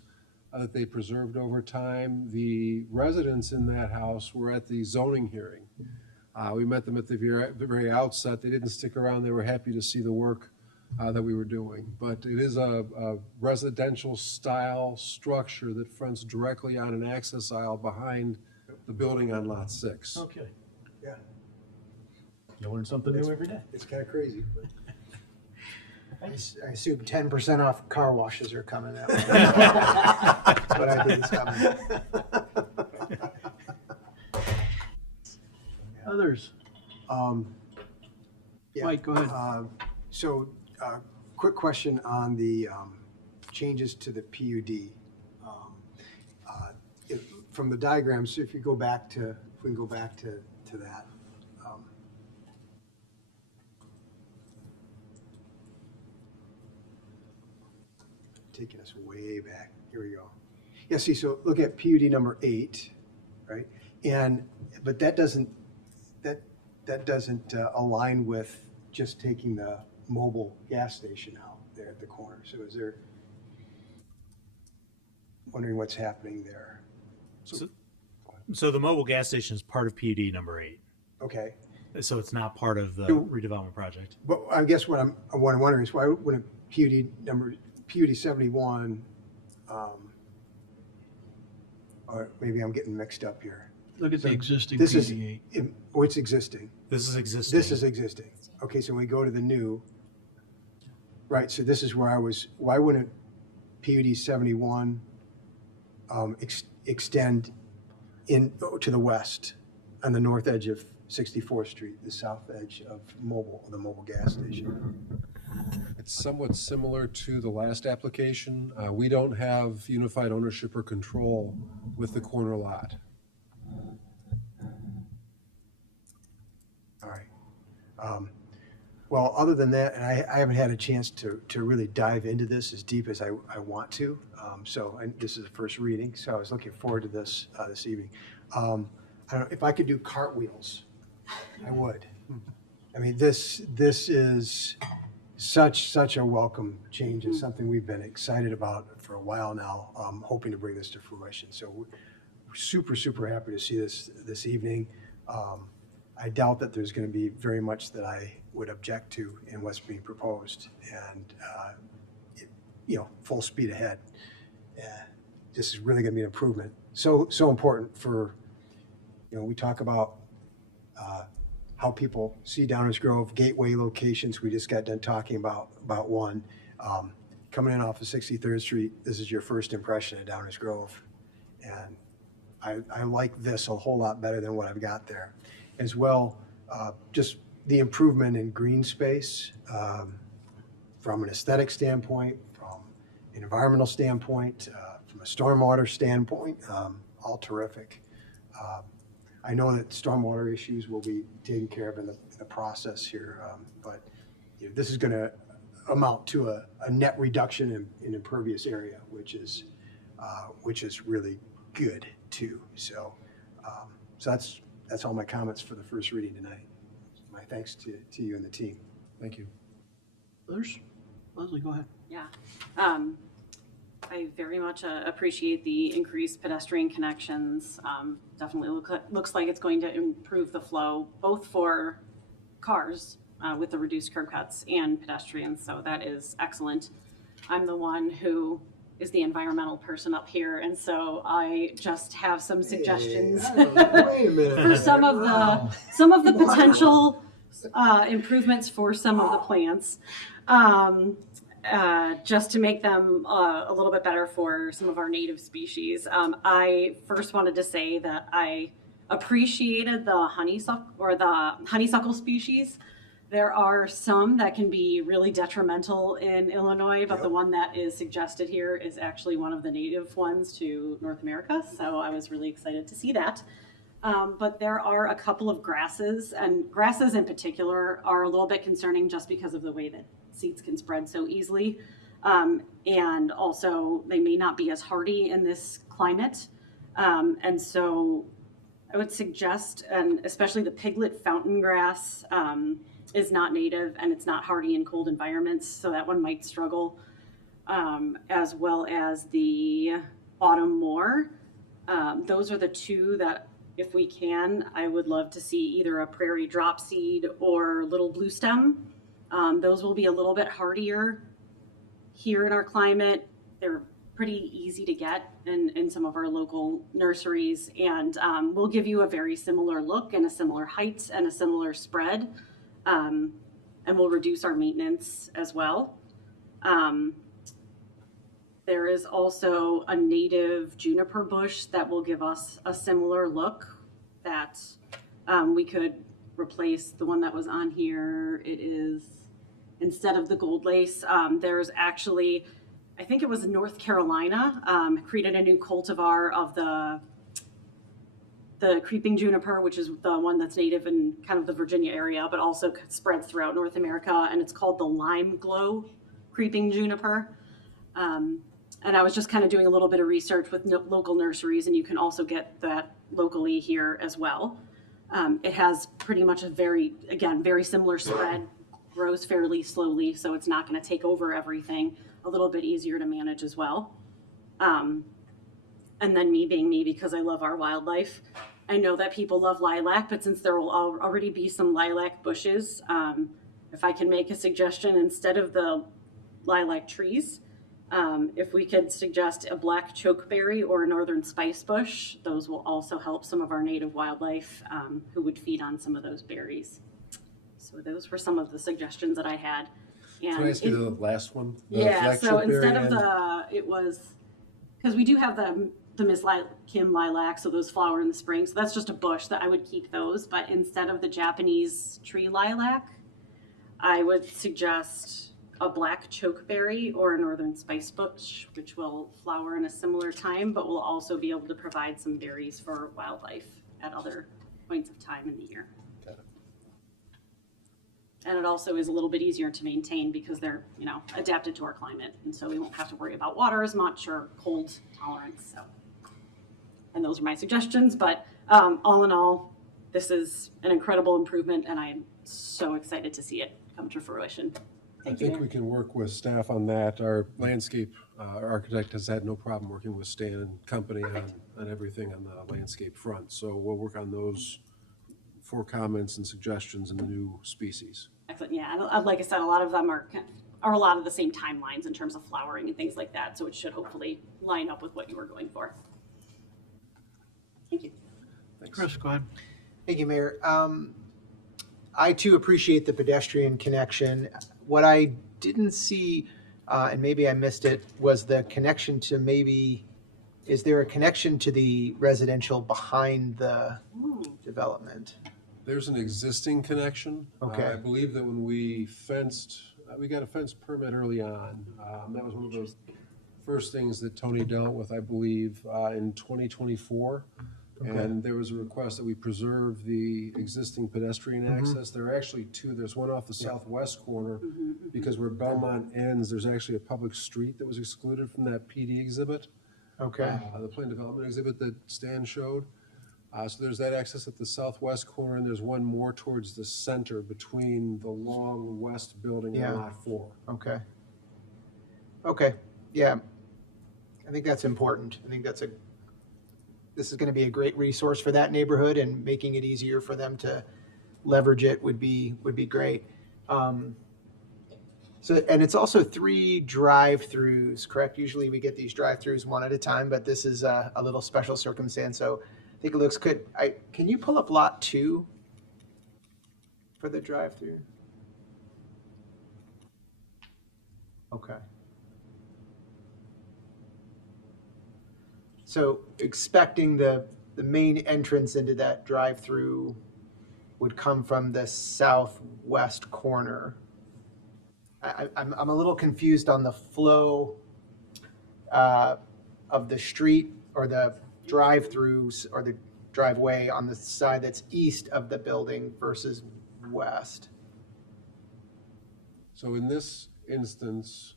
that they preserved over time. The residents in that house were at the zoning hearing. We met them at the very outset. They didn't stick around. They were happy to see the work that we were doing. But it is a residential style structure that fronts directly on an access aisle behind the building on lot 6. Okay. Yeah, You learn something new every day. it's kind of crazy. I assume 10% off car washes are coming that way. But I think it's coming. Others? Yeah, Mike, go ahead. So, quick question on the changes to the PUD. From the diagrams, if we can go back to that. Taking us way back. Here we go. Yeah, see, so look at PUD number 8, right? But that doesn't align with just taking the mobile gas station out there at the corner. So is there, wondering what's happening there? So the mobile gas station is part of PUD number 8. Okay, So it's not part of the So- redevelopment project. but I guess what I'm wondering is why wouldn't PUD 71, or maybe I'm getting mixed up here. Look at the existing This is, PDA. it's existing. This is existing. This is existing. Okay, so when we go to the new, right, so this is where I was, why wouldn't PUD 71 extend in to the west on the north edge of 64th Street, the south edge of the mobile gas station? It's somewhat similar to the last application. We don't have unified ownership or control with the corner lot. All right. Well, other than that, and I haven't had a chance to really dive into this as deep as I want to. And this is the first reading, so I was looking forward to this this evening. I don't know, if I could do cartwheels, I would. I mean, this is such a welcome change. It's something we've been excited about for a while now, hoping to bring this to fruition. So we're super happy to see this evening. I doubt that there's going to be very much that I would object to in what's being proposed, and full speed ahead. This is really going to be an improvement. So important for, we talk about how people see Downers Grove, gateway locations. We just got done talking about one. Coming in off of 63rd Street, this is your first impression of Downers Grove, and I like this a whole lot better than what I've got there. As well, just the improvement in green space from an aesthetic standpoint, from an environmental standpoint, from a stormwater standpoint, all terrific. I know that stormwater issues will be taken care of in the process here, but this is going to amount to a net reduction in impervious area, which is really good too. So that's all my comments for the first reading tonight. My thanks to you and the team. Thank you. Others? Leslie, go ahead. Yeah. I very much appreciate the increased pedestrian connections. Definitely looks like it's going to improve the flow, both for cars with the reduced curb cuts and pedestrians, so that is excellent. I'm the one who is the environmental person up here, and so I just have some suggestions Wait a minute. for some of the potential improvements for some of the plants. Just to make them a little bit better for some of our native species. I first wanted to say that I appreciated the honeysuckle species There are some that can be really detrimental in Illinois, but the one that is suggested here is actually one of the native ones to North America. So I was really excited to see that. But there are a couple of grasses, and grasses in particular are a little bit concerning just because of the way that seeds can spread so easily. And also they may not be as hardy in this climate. And so I would suggest, and especially the piglet fountain grass, is not native and it's not hardy in cold environments, so that one might struggle, as well as the autumn moor. Those are the two that, if we can, I would love to see either a prairie drop seed or little blue stem. Those will be a little bit hardier here in our climate. They're pretty easy to get in some of our local nurseries, and we'll give you a very similar look and a similar height and a similar spread. And we'll reduce our maintenance as well. There is also a native juniper bush that will give us a similar look that we could replace the one that was on here. It is, instead of the gold lace, there's actually, I think it was North Carolina, created a new cultivar of the creeping juniper, which is the one that's native in kind of the Virginia area, but also spreads throughout North America, and it's called the Lime Glow creeping juniper. And I was just kind of doing a little bit of research with local nurseries, and you can also get that locally here as well. It has pretty much a very similar spread, grows fairly slowly, so it's not going to take over everything, a little bit easier to manage as well. And then me being me, because I love our wildlife, I know that people love lilac, but since there will already be some lilac bushes, if I can make a suggestion, instead of the lilac trees, if we could suggest a black chokeberry or a northern spice bush, those will also help some of our native wildlife who would feed on some of those berries. So those were some of the suggestions that I had. And Can I ask you the last one? The yeah, black so chokeberry instead of and- it was, because we do have the Miss Kim lilac, so those flower in the spring. So that's just a bush that I would keep those. But instead of the Japanese tree lilac, I would suggest a black chokeberry or a northern spice bush, which will flower in a similar time, but will also be able to provide some berries for wildlife at other points of time in the year. And it also is a little bit easier to maintain because they're, adapted to our climate. And so we won't have to worry about water as much or cold tolerance. So, and those are my suggestions. But all in all, this is an incredible improvement, and I'm so excited to see it come to fruition. I think we can work with staff on that. Our landscape architect has had no problem working with Stan and company on everything on the landscape front. So we'll work on those for comments and suggestions in the new species. Excellent. Yeah, and like I said, a lot of them are a lot of the same timelines in terms of flowering and things like that. So it should hopefully line up with what you were going for. Thank you. Thanks. Chris, go ahead. Thank you, Mayor. I too appreciate the pedestrian connection. What I didn't see, and maybe I missed it, was the connection to is there a connection to the residential behind the development? There's an existing connection. Okay. I believe that when we fenced, we got a fence permit early on. That was one of those first things that Tony dealt with, I believe, in 2024. Okay. And there was a request that we preserve the existing pedestrian access. There are actually two. There's one off the southwest corner, because where Belmont ends, there's actually a public street that was excluded from that PD exhibit. Okay. The plan development exhibit that Stan showed. So there's that access at the southwest corner, and there's one more towards the center between the long west building Yeah. and Lot 4. Okay. Okay. Yeah. I think that's important. I think this is going to be a great resource for that neighborhood, and making it easier for them to leverage it would be great. So, and it's also 3 drive-throughs, correct? Usually we get these drive-throughs one at a time, but this is a little special circumstance. So I think it looks good. Can you pull up lot 2 for the drive-through? Okay. So expecting the main entrance into that drive-through would come from the southwest corner. I'm a little confused on the flow of the street or the drive-throughs or the driveway on the side that's east of the building versus west. So in this instance,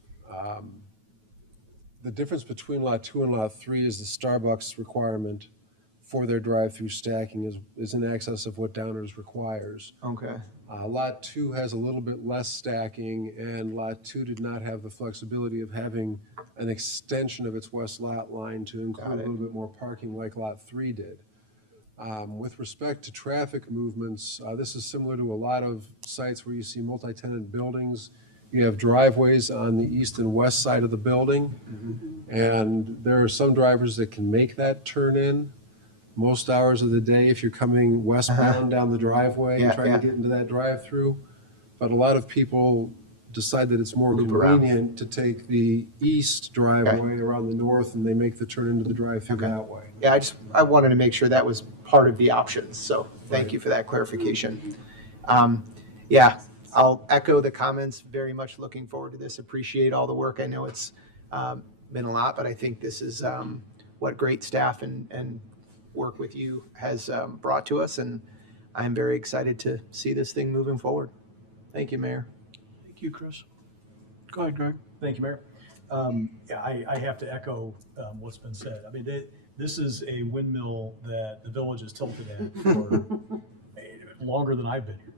the difference between Lot 2 and Lot 3 is the Starbucks requirement for their drive-through stacking is in excess of what Downers requires. Okay. Lot 2 has a little bit less stacking, and Lot 2 did not have the flexibility of having an extension of its west lot line to include a little bit more parking like Lot 3 did. With respect to traffic movements, this is similar to a lot of sites where you see multi-tenant buildings. You have driveways on the east and west side of the building, and there are some drivers that can make that turn in most hours of the day if you're coming westbound down the driveway and trying to get into that drive-through. But a lot of people decide that it's more convenient to take the east driveway around the north, and they make the turn into the drive-through that way. Yeah, I wanted to make sure that was part of the options, so thank you for that clarification. Yeah, I'll echo the comments, very much looking forward to this, appreciate all the work. I know it's been a lot, but I think this is what great staff and work with you has brought to us, and I'm very excited to see this thing moving forward. Thank you, Mayor. Thank you, Chris. Go ahead, Greg. Thank you, Mayor. Yeah, I have to echo what's been said. I mean, this is a windmill that the village has tilted at for longer than I've been here.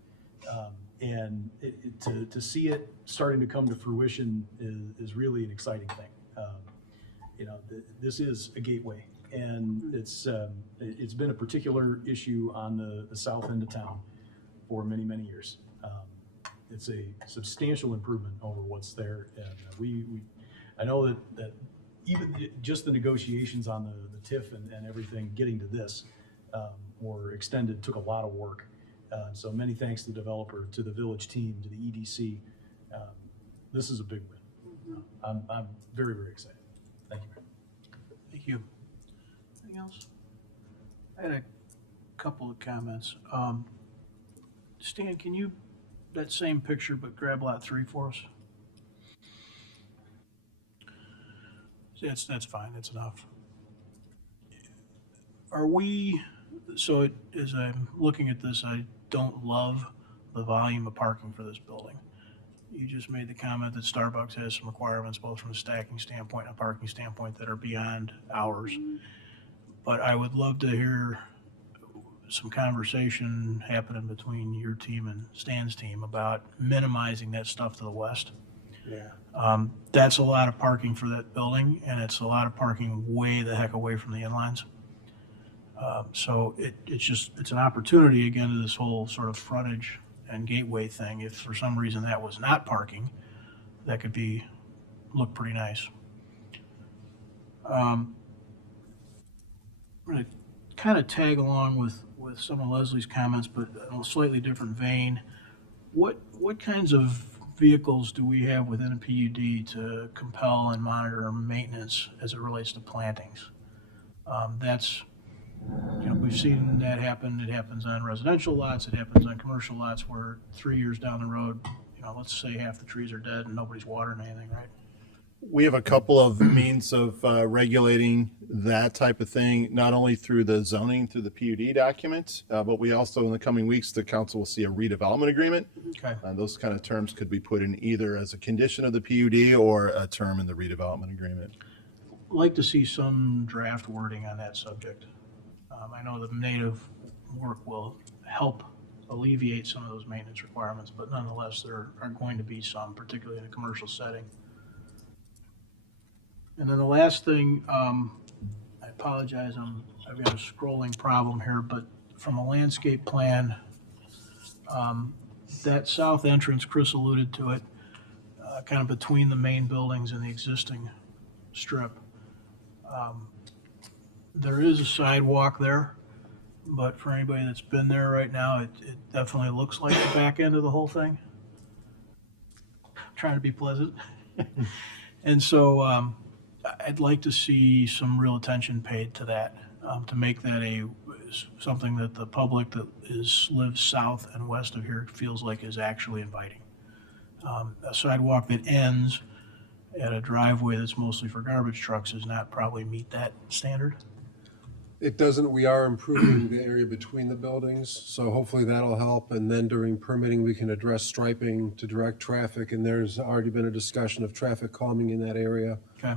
And to see it starting to come to fruition is really an exciting thing. You know, this is a gateway, and it's been a particular issue on the south end of town for many, many years. It's a substantial improvement over what's there, and I know that even just the negotiations on the TIF and everything getting to this were extended, took a lot of work. So many thanks to the developer, to the village team, to the EDC. This is a big win. I'm very, very excited. Thank you, Mayor. Thank you. Anything else? I had a couple of comments. Stan, can you, that same picture, but grab Lot 3 for us? That's fine, that's enough. Are we, so as I'm looking at this, I don't love the volume of parking for this building. You just made the comment that Starbucks has some requirements, both from a stacking standpoint and a parking standpoint, that are beyond ours. But I would love to hear some conversation happening between your team and Stan's team about minimizing that stuff to the west. Yeah. That's a lot of parking for that building, and it's a lot of parking way the heck away from the inlines. So it's an opportunity, again, to this whole sort of frontage and gateway thing. If for some reason that was not parking, that could look pretty nice. I'm going to kind of tag along with some of Leslie's comments, but in a slightly different vein. What kinds of vehicles do we have within a PUD to compel and monitor maintenance as it relates to plantings? That's, we've seen that happen. It happens on residential lots. It happens on commercial lots where 3 years down the road, let's say half the trees are dead and nobody's watering anything, right? We have a couple of means of regulating that type of thing, not only through the zoning, through the PUD documents, but we also, in the coming weeks, the council will see a redevelopment agreement. Okay. Those kind of terms could be put in either as a condition of the PUD or a term in the redevelopment agreement. I'd like to see some draft wording on that subject. I know the native work will help alleviate some of those maintenance requirements, but nonetheless, there are going to be some, particularly in a commercial setting. And then the last thing, I apologize, I've got a scrolling problem here, but from a landscape plan, that south entrance, Chris alluded to it, kind of between the main buildings and the existing strip. There is a sidewalk there, but for anybody that's been there right now, it definitely looks like the back end of the whole thing. I'm trying to be pleasant. And so I'd like to see some real attention paid to that, to make that a something that the public that lives south and west of here feels like is actually inviting. A sidewalk that ends at a driveway that's mostly for garbage trucks does not probably meet that standard. It doesn't, we are improving the area between the buildings, so hopefully that'll help. And then during permitting, we can address striping to direct traffic, and there's already been a discussion of traffic calming in that area. Okay.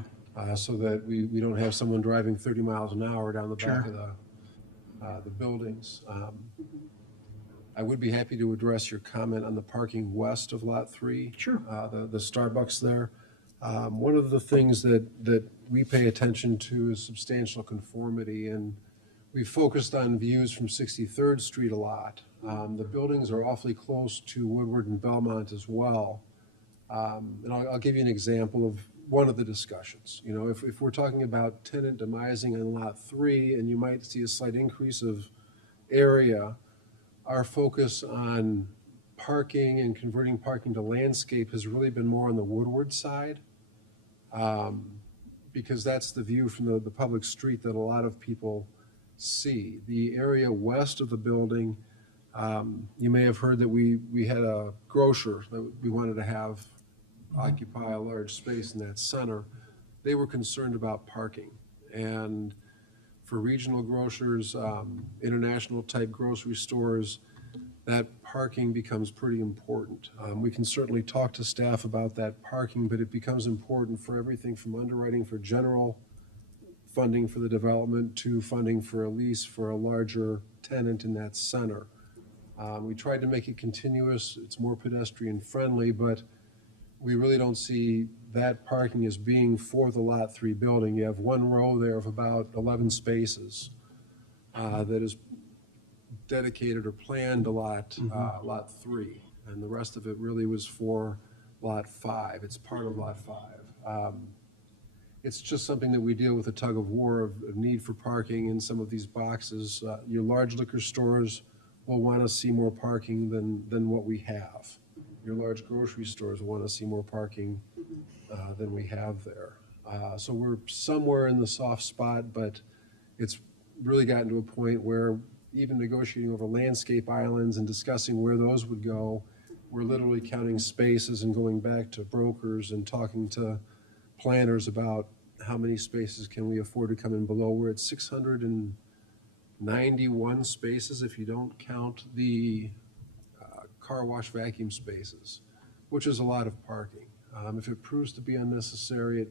So that we don't have someone driving 30 miles an hour down the back Sure. of the buildings. I would be happy to address your comment on the parking west of Lot 3. Sure. The Starbucks there. One of the things that we pay attention to is substantial conformity, and we focused on views from 63rd Street a lot. The buildings are awfully close to Woodward and Belmont as well. And I'll give you an example of one of the discussions. You know, if we're talking about tenant demising on Lot 3, and you might see a slight increase of area, our focus on parking and converting parking to landscape has really been more on the Woodward side, because that's the view from the public street that a lot of people see. The area west of the building, you may have heard that we had a grocer that we wanted to have occupy a large space in that center. They were concerned about parking. And for regional grocers, international type grocery stores, that parking becomes pretty important. We can certainly talk to staff about that parking, but it becomes important for everything from underwriting for general funding for the development to funding for a lease for a larger tenant in that center. We tried to make it continuous, it's more pedestrian friendly, but we really don't see that parking as being for the Lot 3 building. You have one row there of about 11 spaces that is dedicated or planned to Lot 3, and the rest of it really was for Lot 5. It's part of Lot 5. It's just something that we deal with a tug of war of need for parking in some of these boxes. Your large liquor stores will want to see more parking than what we have. Your large grocery stores want to see more parking than we have there. So we're somewhere in the soft spot, but it's really gotten to a point where even negotiating over landscape islands and discussing where those would go, we're literally counting spaces and going back to brokers and talking to planners about how many spaces can we afford to come in below. We're at 691 spaces if you don't count the car wash vacuum spaces, which is a lot of parking. If it proves to be unnecessary, it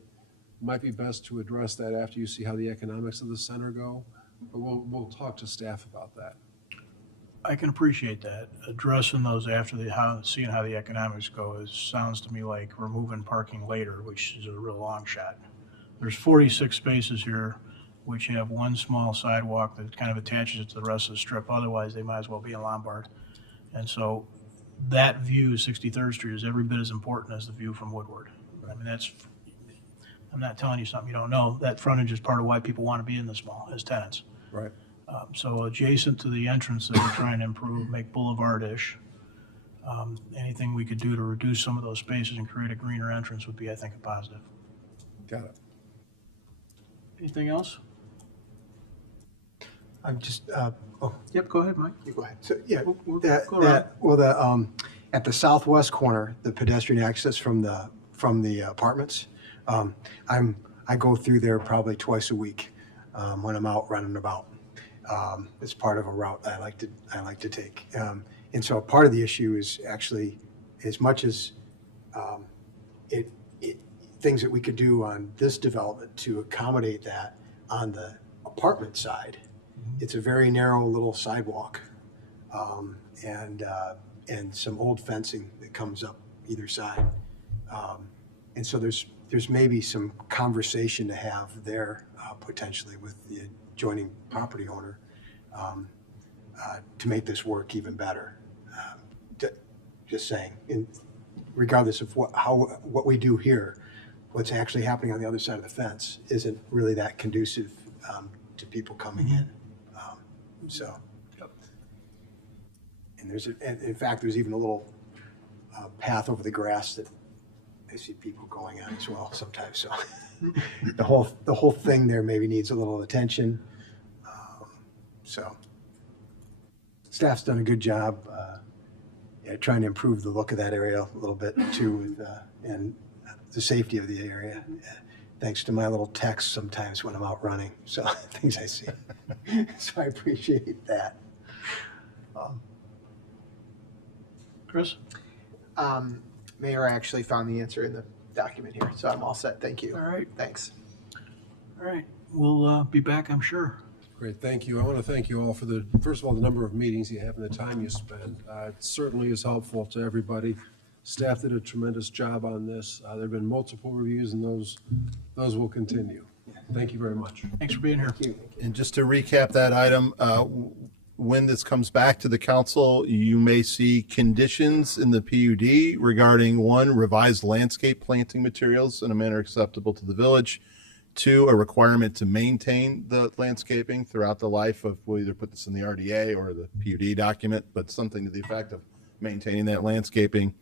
might be best to address that after you see how the economics of the center go, but we'll talk to staff about that. I can appreciate that. Addressing those after seeing how the economics go sounds to me like removing parking later, which is a real long shot. There's 46 spaces here, which have one small sidewalk that kind of attaches it to the rest of the strip. Otherwise, they might as well be in Lombard. And so that view, 63rd Street, is every bit as important as the view from Woodward. I mean, I'm not telling you something you don't know. That frontage is part of why people want to be in this mall as tenants. Right. So adjacent to the entrance that we're trying to improve, make boulevard-ish, anything we could do to reduce some of those spaces and create a greener entrance would be, I think, a positive. Got it. Anything else? I'm just, Yep, go ahead, Mike. you go ahead. So, yeah, We'll that, go around. at the southwest corner, the pedestrian access from the apartments, I go through there probably twice a week when I'm out running about. It's part of a route I like to take. And so part of the issue is actually, as much as things that we could do on this development to accommodate that on the apartment side, it's a very narrow little sidewalk, and some old fencing that comes up either side. And so there's maybe some conversation to have there potentially with the adjoining property owner to make this work even better. Just saying, regardless of what we do here, what's actually happening on the other side of the fence isn't really that conducive to people coming in. So, and in fact, there's even a little path over the grass that I see people going on as well sometimes. So, the whole thing there maybe needs a little attention. So, staff's done a good job trying to improve the look of that area a little bit too, and the safety of the area. Thanks to my little text sometimes when I'm out running, so things I see. So I appreciate that. Chris? Mayor, I actually found the answer in the document here, so I'm all set. Thank you. All right, Thanks. all right. We'll be back, I'm sure. Great, thank you. I want to thank you all for first of all, the number of meetings you have and the time you spend. It certainly is helpful to everybody. Staff did a tremendous job on this. There have been multiple reviews, and those will continue. Thank you very much. Thanks for being here. And just to recap that item, when this comes back to the council, you may see conditions in the PUD regarding 1, revised landscape planting materials in a manner acceptable to the village. 2, a requirement to maintain the landscaping throughout the life of, we'll either put this in the RDA or the PUD document, but something to the effect of maintaining that landscaping.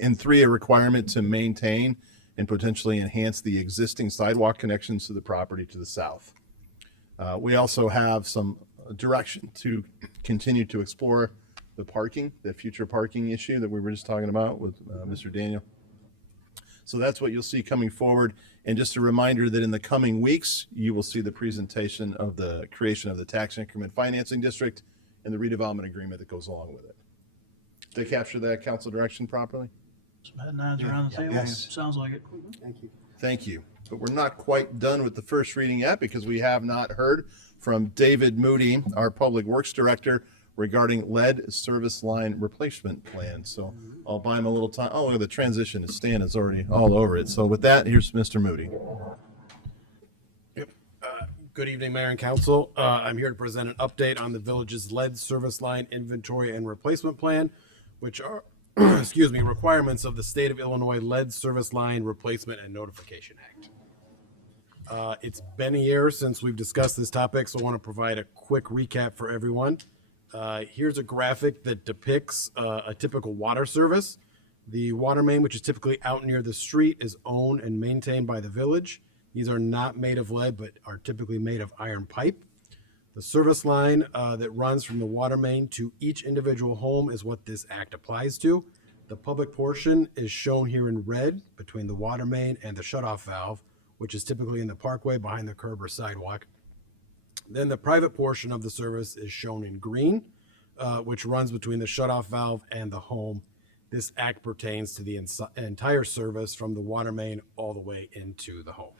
And 3, a requirement to maintain and potentially enhance the existing sidewalk connections to the property to the south. We also have some direction to continue to explore the parking, the future parking issue that we were just talking about with Mr. Daniel. So that's what you'll see coming forward. And just a reminder that in the coming weeks, you will see the presentation of the creation of the tax increment financing district and the redevelopment agreement that goes along with it. Did I capture that council direction properly? Some head nods around the table. Yes. Sounds like it. Thank you. Thank you. But we're not quite done with the first reading yet because we have not heard from David Moody, our Public Works Director, regarding lead service line replacement plan. So I'll buy him a little time. Oh, look, the transition. Stan is already all over it. So with that, here's Mr. Moody. Good evening, Mayor and Council. I'm here to present an update on the village's lead service line inventory and replacement plan, which are, excuse me, requirements of the State of Illinois Lead Service Line Replacement and Notification Act. It's been a year since we've discussed this topic, so I want to provide a quick recap for everyone. Here's a graphic that depicts a typical water service. The water main, which is typically out near the street, is owned and maintained by the village. These are not made of lead, but are typically made of iron pipe. The service line that runs from the water main to each individual home is what this act applies to. The public portion is shown here in red between the water main and the shutoff valve, which is typically in the parkway behind the curb or sidewalk. Then the private portion of the service is shown in green, which runs between the shutoff valve and the home. This act pertains to the entire service from the water main all the way into the home.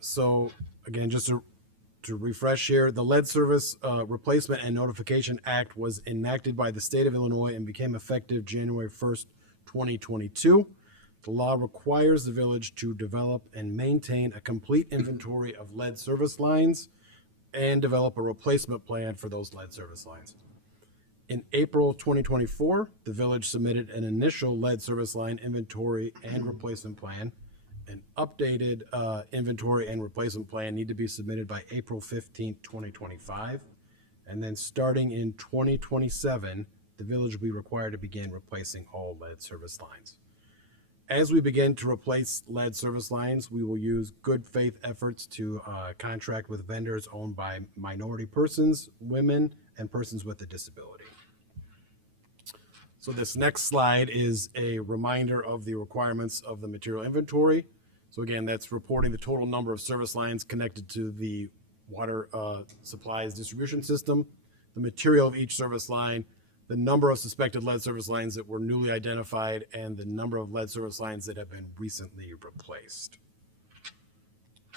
So again, just to refresh here, the Lead Service Replacement and Notification Act was enacted by the state of Illinois and became effective January 1st, 2022. The law requires the village to develop and maintain a complete inventory of lead service lines and develop a replacement plan for those lead service lines. In April 2024, the village submitted an initial lead service line inventory and replacement plan. An updated inventory and replacement plan need to be submitted by April 15th, 2025. And then starting in 2027, the village will be required to begin replacing all lead service lines. As we begin to replace lead service lines, we will use good faith efforts to contract with vendors owned by minority persons, women, and persons with a disability. So this next slide is a reminder of the requirements of the material inventory. So again, that's reporting the total number of service lines connected to the water supplies distribution system, the material of each service line, the number of suspected lead service lines that were newly identified, and the number of lead service lines that have been recently replaced.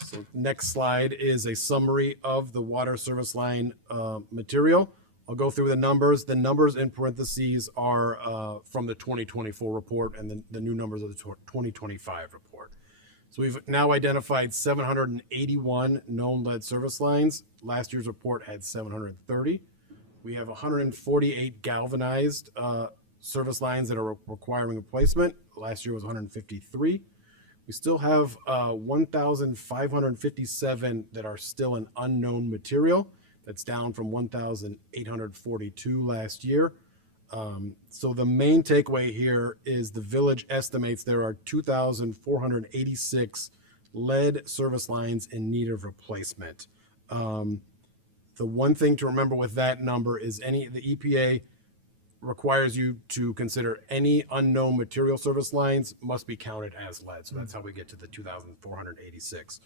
So next slide is a summary of the water service line material. I'll go through the numbers. The numbers in parentheses are from the 2024 report, and the new numbers are the 2025 report. So we've now identified 781 known lead service lines. Last year's report had 730. We have 148 galvanized service lines that are requiring replacement. Last year was 153. We still have 1,557 that are still an unknown material. That's down from 1,842 last year. So the main takeaway here is the village estimates there are 2,486 lead service lines in need of replacement. The The one thing to remember with that number is the EPA requires you to consider any unknown material service lines must be counted as lead. So that's how we get to the 2,486.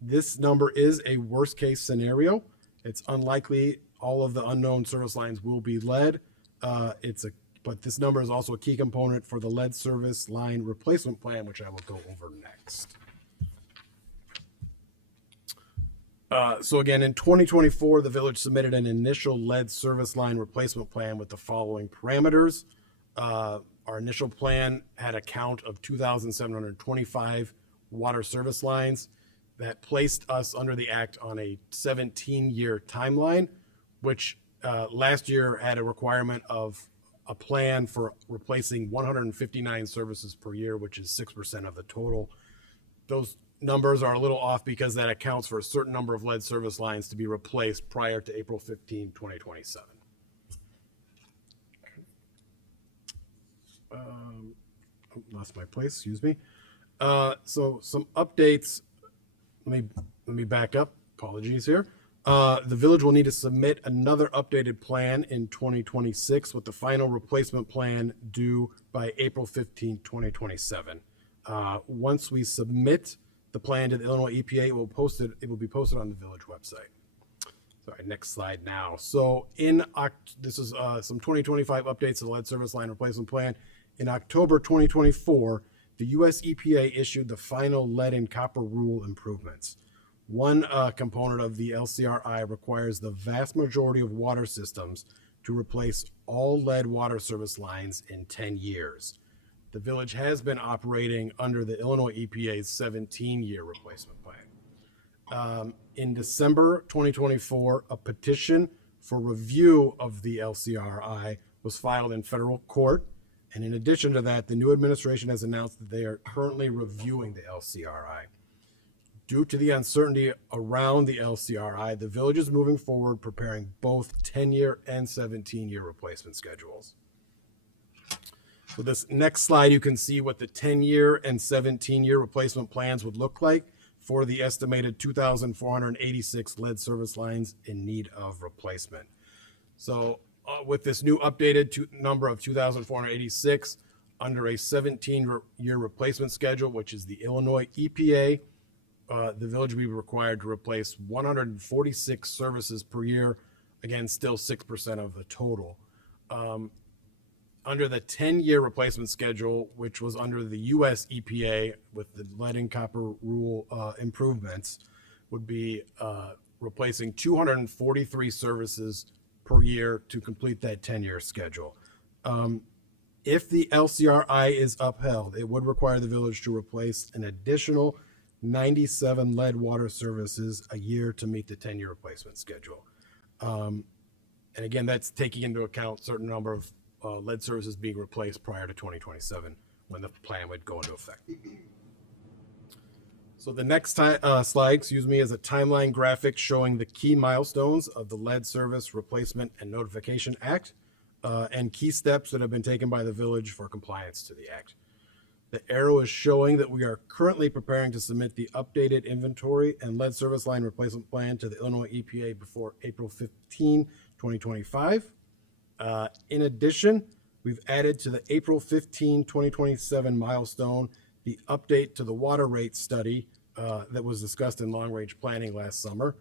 This number is a worst case scenario. It's unlikely all of the unknown service lines will be lead. But this number is also a key component for the lead service line replacement plan, which I will go over next. So again, in 2024, the village submitted an initial lead service line replacement plan with the following parameters. Our initial plan had a count of 2,725 water service lines. That placed us under the act on a 17-year timeline, which last year had a requirement of a plan for replacing 159 services per year, which is 6% of the total. Those numbers are a little off because that accounts for a certain number of lead service lines to be replaced prior to April 15, 2027. Lost my place, excuse me. So some updates. Let me back up. Apologies here. The village will need to submit another updated plan in 2026 with the final replacement plan due by April 15, 2027. Once we submit the plan to the Illinois EPA, it will be posted on the village website. Sorry, next slide now. So this is some 2025 updates to the lead service line replacement plan. In October 2024, the U.S. EPA issued the final lead and copper rule improvements. One component of the LCRI requires the vast majority of water systems to replace all lead water service lines in 10 years. The village has been operating under the Illinois EPA's 17-year replacement plan. In December 2024, a petition for review of the LCRI was filed in federal court. And in addition to that, the new administration has announced that they are currently reviewing the LCRI. Due to the uncertainty around the LCRI, the village is moving forward preparing both 10-year and 17-year replacement schedules. So this next slide, you can see what the 10-year and 17-year replacement plans would look like for the estimated 2,486 lead service lines in need of replacement. So with this new updated number of 2,486 under a 17-year replacement schedule, which is the Illinois EPA, the village will be required to replace 146 services per year. Again, still 6% of the total. Under the 10-year replacement schedule, which was under the U.S. EPA with the lead and copper rule improvements, would be replacing 243 services per year to complete that 10-year schedule. If the LCRI is upheld, it would require the village to replace an additional 97 lead water services a year to meet the 10-year replacement schedule. And again, that's taking into account certain number of lead services being replaced prior to 2027 when the plan would go into effect. So the next slide, is a timeline graphic showing the key milestones of the Lead Service Replacement and Notification Act and key steps that have been taken by the village for compliance to the act. The arrow is showing that we are currently preparing to submit the updated inventory and lead service line replacement plan to the Illinois EPA before April 15, 2025. In addition, we've added to the April 15, 2027 milestone the update to the water rate study that was discussed in long-range planning last summer,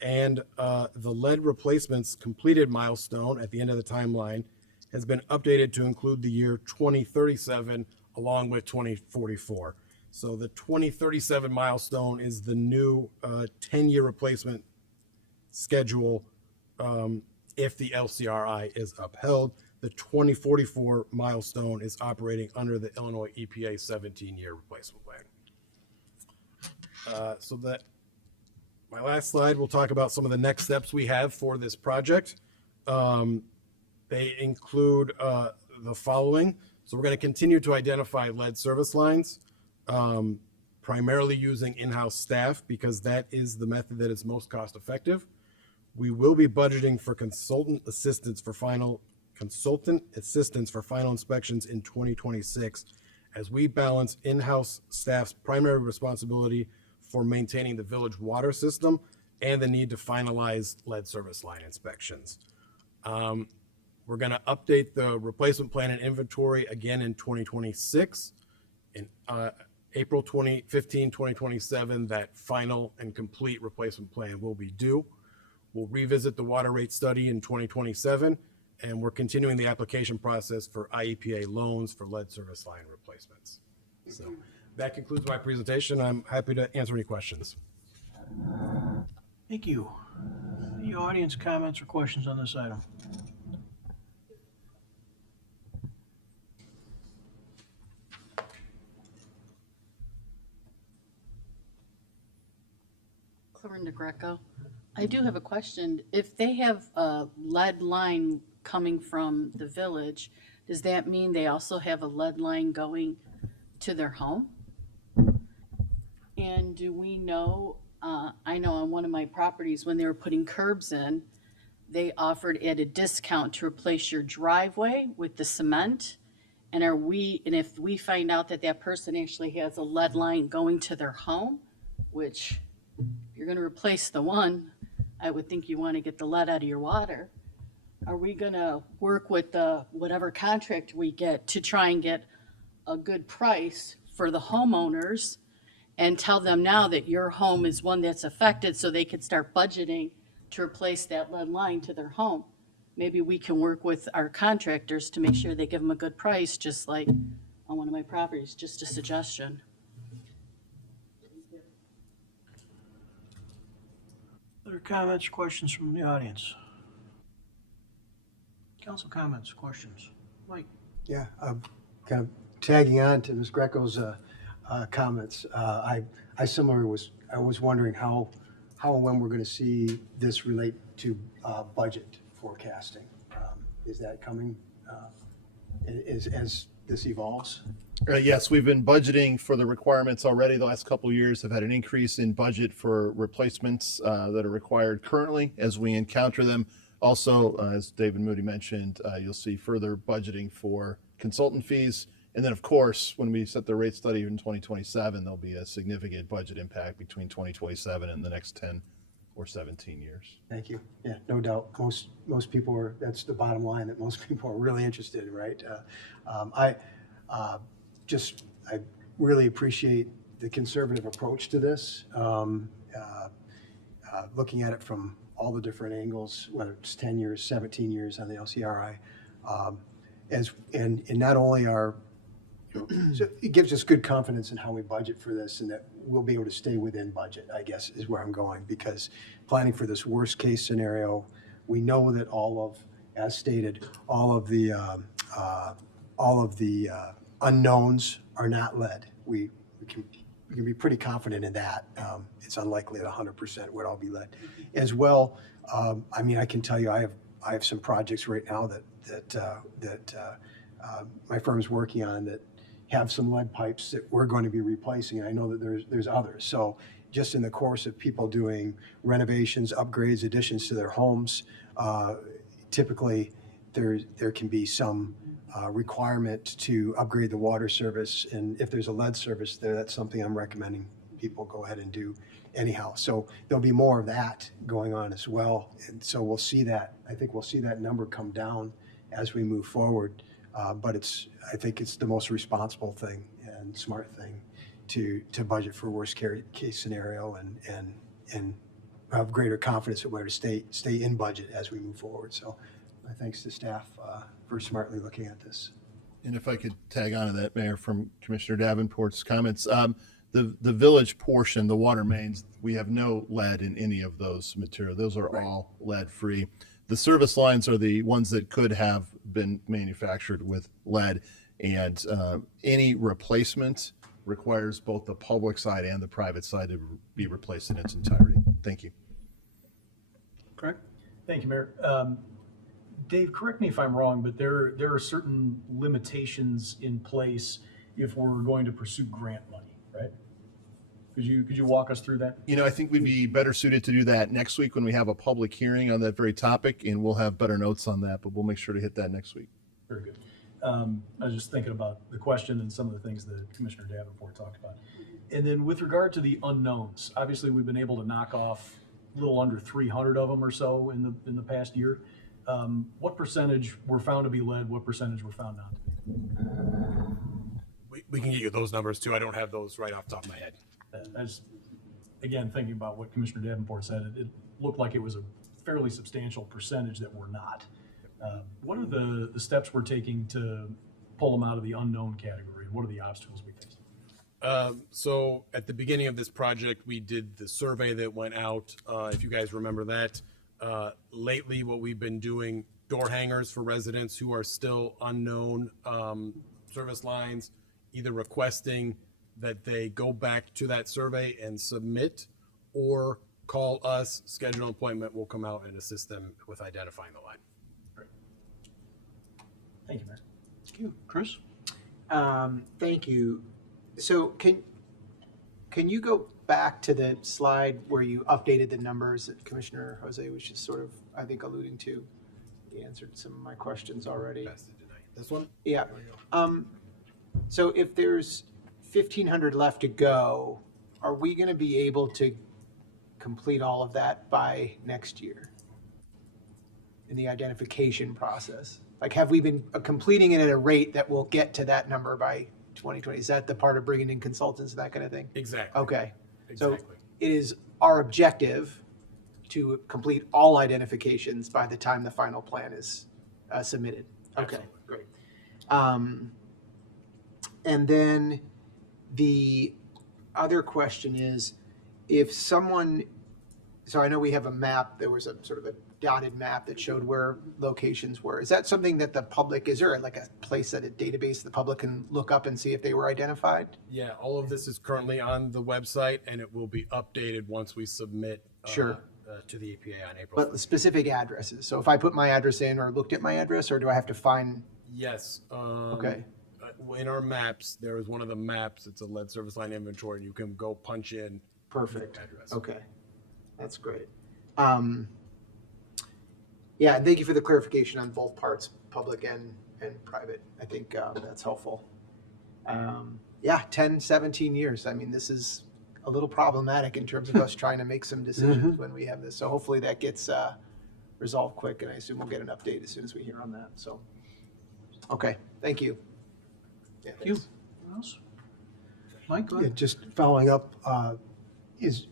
and the lead replacements completed milestone at the end of the timeline has been updated to include the year 2037 along with 2044. So the 2037 milestone is the new 10-year replacement schedule if the LCRI is upheld. The 2044 milestone is operating under the Illinois EPA 17-year replacement plan. So that my last slide, we'll talk about some of the next steps we have for this project. They include the following. So we're going to continue to identify lead service lines, primarily using in-house staff because that is the method that is most cost effective. We will be budgeting for consultant assistance for final inspections in 2026 as we balance in-house staff's primary responsibility for maintaining the village water system and the need to finalize lead service line inspections. We're going to update the replacement plan and inventory again in 2026. In April 2027, that final and complete replacement plan will be due. We'll revisit the water rate study in 2027, and we're continuing the application process for IEPA loans for lead service line replacements. So that concludes my presentation. I'm happy to answer any questions. Thank you. Any audience comments or questions on this item? Clorinda Greco. I do have a question. If they have a lead line coming from the village, does that mean they also have a lead line going to their home? And do we know, I know on one of my properties, when they were putting curbs in, they offered at a discount to replace your driveway with the cement. And if we find out that that person actually has a lead line going to their home, which if you're gonna replace the one, I would think you wanna get the lead out of your water. Are we gonna work with whatever contract we get to try and get a good price for the homeowners and tell them now that your home is one that's affected so they could start budgeting to replace that lead line to their home? Maybe we can work with our contractors to make sure they give them a good price, just like on one of my properties, just a suggestion. Other comments, questions from the audience? Council comments, questions? Mike? Yeah, kind of tagging on to Ms. Greco's comments. I similarly was wondering how and when we're going to see this relate to budget forecasting. Is that coming as this evolves? Yes, we've been budgeting for the requirements already. The last couple of years have had an increase in budget for replacements that are required currently as we encounter them. Also, as David Moody mentioned, you'll see further budgeting for consultant fees. And then, of course, when we set the rate study in 2027, there'll be a significant budget impact between 2027 and the next 10 or 17 years. Thank you. Yeah, no doubt. Most people are, that's the bottom line, that most people are really interested in, right? I really appreciate the conservative approach to this, looking at it from all the different angles, whether it's 10 years, 17 years on the LCRI. And not only so it gives us good confidence in how we budget for this and that we'll be able to stay within budget, I guess, is where I'm going. Because planning for this worst case scenario, we know that as stated, all of the unknowns are not lead. We can be pretty confident in that. It's unlikely that 100% would all be lead. As well, I can tell you I have some projects right now that my firm's working on that have some lead pipes that we're going to be replacing, and I know that there's others. So just in the course of people doing renovations, upgrades, additions to their homes, typically there can be some requirement to upgrade the water service, and if there's a lead service there, that's something I'm recommending people go ahead and do anyhow. So there'll be more of that going on as well, and so we'll see that. I think we'll see that number come down as we move forward. But I think it's the most responsible thing and smart thing to budget for worst case scenario and have greater confidence that we're to stay in budget as we move forward. So my thanks to staff for smartly looking at this. And if I could tag on to that, Mayor, from Commissioner Davenport's comments, the village portion, the water mains, we have no lead in any of those materials. Those are all lead free. The service lines are the ones that could have been manufactured with lead, and any replacement requires both the public side and the private side to be replaced in its entirety. Thank you. Correct? Thank you, Mayor. Dave, correct me if I'm wrong, but there are certain limitations in place if we're going to pursue grant money, right? Could you walk us through that? I think we'd be better suited to do that next week when we have a public hearing on that very topic, and we'll have better notes on that, but we'll make sure to hit that next week. Very good. I was just thinking about the question and some of the things that Commissioner Davenport talked about. And then with regard to the unknowns, obviously we've been able to knock off little under 300 of them or so in the past year. What percentage were found to be lead? What percentage were found not to be? We can get you those numbers too. I don't have those right off the top of my head. As, again, thinking about what Commissioner Davenport said, it looked like it was a fairly substantial percentage that were not. What are the steps we're taking to pull them out of the unknown category? What are the obstacles we face? So at the beginning of this project, we did the survey that went out, if you guys remember that. Lately, what we've been doing, door hangers for residents who are still unknown service lines, either requesting that they go back to that survey and submit, or call us, schedule an appointment, we'll come out and assist them with identifying the line. Thank you, Mayor. Thank you. Chris? Thank you. So can you go back to the slide where you updated the numbers that Commissioner Jose was just sort of, I think, alluding to? He answered some of my questions already. This one? Yeah. So if there's 1,500 left to go, are we going to be able to complete all of that by next year in the identification process? Like, have we been completing it at a rate that will get to that number by 2020? Is that the part of bringing in consultants and that kind of thing? Exactly. Okay. So Exactly. it is our objective to complete all identifications by the time the final plan is submitted. Okay, Absolutely. great. And then the other question is, if someone, so I know we have a map, there was a sort of a dotted map that showed where locations were. Is that something that the public, is there like a place at a database the public can look up and see if they were identified? Yeah, all of this is currently on the website, and it will be updated once we submit Sure. To the EPA on April But 1st. specific addresses. So if I put my address in or looked at my address, or do I have to find? Yes. Okay. In our maps, there is one of the maps, it's a lead service line inventory, and you can go punch in Perfect. your address. Okay, that's great. Yeah, and thank you for the clarification on both parts, public and private. I think that's helpful. Yeah, 10, 17 years. I mean, this is a little problematic in terms of us trying to make some decisions when we have this. So hopefully that gets resolved quick, and I assume we'll get an update as soon as we hear on that. So, okay, thank you. Yeah, Thank you. thanks. Anyone else? Mike, go Yeah, ahead. just following up,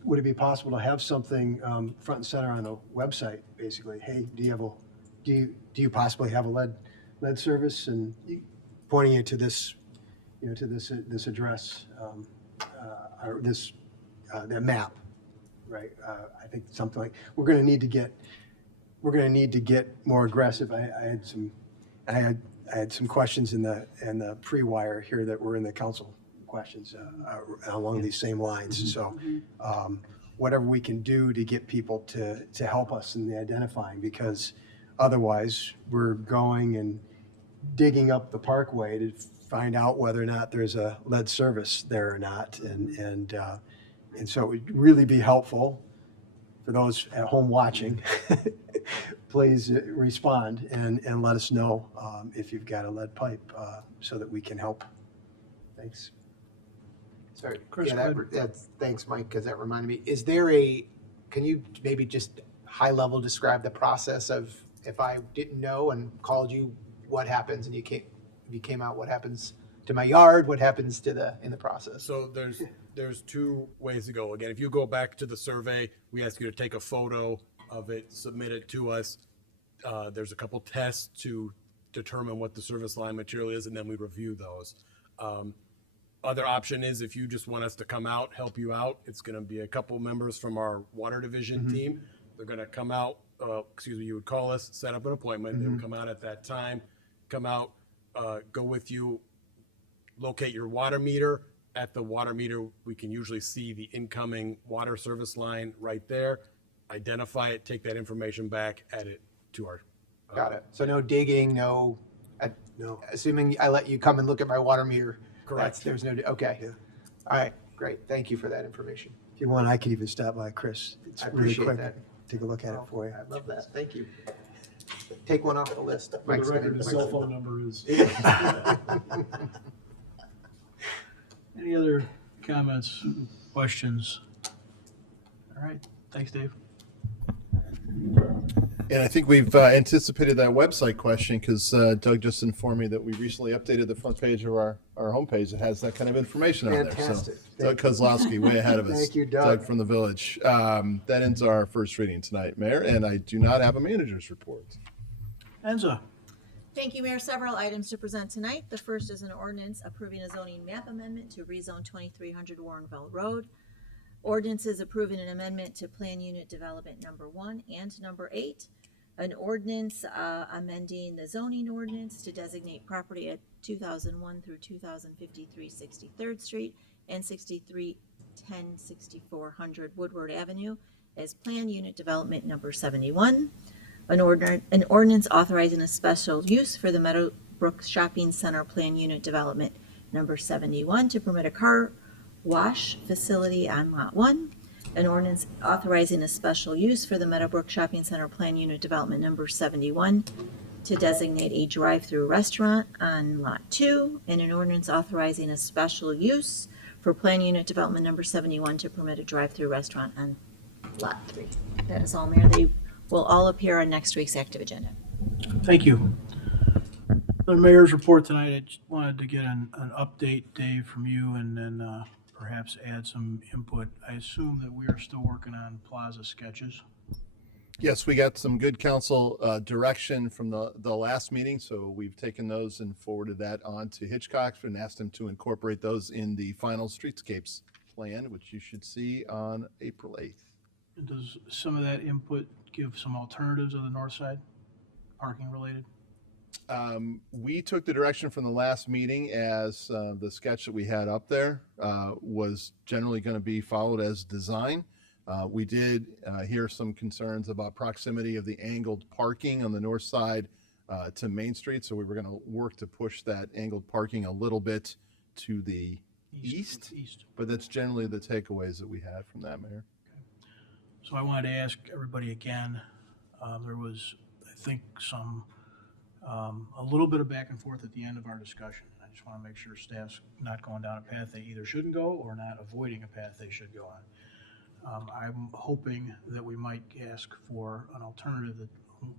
would it be possible to have something front and center on the website, basically? Hey, do you possibly have a lead service, and pointing you to this, to this address, or this that map, right? I think something like, we're going to need to get more aggressive. I had some questions in the pre-wire here that were in the council questions along these same lines. So whatever we can do to get people to help us in the identifying, because otherwise we're going and digging up the parkway to find out whether or not there's a lead service there or not. And so it would really be helpful for those at home watching. Please respond and let us know if you've got a lead pipe so that we can help. Thanks. Sorry, Chris, yeah, go that's, thanks, Mike, because that reminded me. Can you maybe just high level describe the process of, if I didn't know and called you, what happens, and you came out, what happens to my yard, what happens to in the process? So there's two ways to go. Again, if you go back to the survey, we ask you to take a photo of it, submit it to us. There's a couple tests to determine what the service line material is, and then we review those. Other option is if you just want us to come out, help you out, it's going to be a couple members from our water division team. They're going to come out, you would call us, set up an appointment. They would come out at that time, come out, go with you, locate your water meter. At the water meter, we can usually see the incoming water service line right there, identify it, take that information back, add it to our. Got it. So no digging, no. Assuming I let you come and look at my water meter. Correct. There's no, okay. Yeah. All right, great. Thank you for that information. If you want, I could even stop by, Chris. It's I really appreciate quick. that. Take a look at it for you. I love that. Thank you. Take one off the list. For the record, the cell phone number is. Any other comments, questions? All right, thanks, Dave. And I think we've anticipated that website question because Doug just informed me that we recently updated the front page of our homepage that has that kind of information on there. Fantastic. So Doug Kozlowski, way ahead of us. Thank you, Doug. from the Village. That ends our first reading tonight, Mayor, and I do not have a manager's report. Enza. Thank you, Mayor. Several items to present tonight. The first is an ordinance approving a zoning map amendment to rezone 2300 Warrenville Road. Ordinance is approving an amendment to Plan Unit Development Number 1 and Number 8. An ordinance amending the zoning ordinance to designate property at 2001 through 2053 63rd Street and 6310 6400 Woodward Avenue as Plan Unit Development Number 71. An ordinance authorizing a special use for the Meadowbrook Shopping Center Plan Unit Development Number 71 to permit a car wash facility on Lot 1. An ordinance authorizing a special use for the Meadowbrook Shopping Center Plan Unit Development Number 71 to designate a drive-through restaurant on Lot 2. And an ordinance authorizing a special use for Plan Unit Development Number 71 to permit a drive-through restaurant on Lot 3. That is all, Mayor. They will all appear on next week's active agenda. Thank you. The mayor's report tonight, I just wanted to get an update, Dave, from you, and then perhaps add some input. I assume that we are still working on plaza sketches. Yes, we got some good council direction from the last meeting, so we've taken those and forwarded that on to Hitchcock and asked them to incorporate those in the final streetscapes plan, which you should see on April 8th. And does some of that input give some alternatives on the north side, parking related? We took the direction from the last meeting as the sketch that we had up there was generally going to be followed as design. We did hear some concerns about proximity of the angled parking on the north side to Main Street, so we were going to work to push that angled parking a little bit to the east. But that's generally the takeaways that we had from that, Mayor. So I wanted to ask everybody again, there was, I think, a little bit of back and forth at the end of our discussion. I just want to make sure staff's not going down a path they either shouldn't go or not avoiding a path they should go on. I'm hoping that we might ask for an alternative that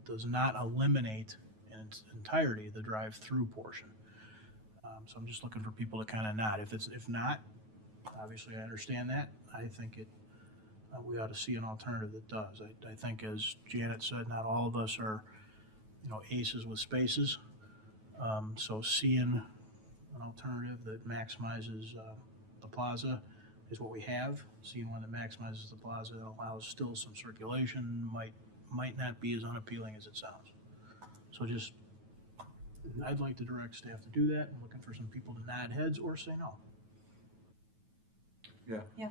does not eliminate in its entirety the drive-through portion. So I'm just looking for people to kind of nod. If not, obviously I understand that. I think we ought to see an alternative that does. I think, as Janet said, not all of us are, aces with spaces. So seeing an alternative that maximizes the plaza is what we have. Seeing one that maximizes the plaza and allows still some circulation might not be as unappealing as it sounds. So I'd like to direct staff to do that. I'm looking for some people to nod heads or say no. Yeah.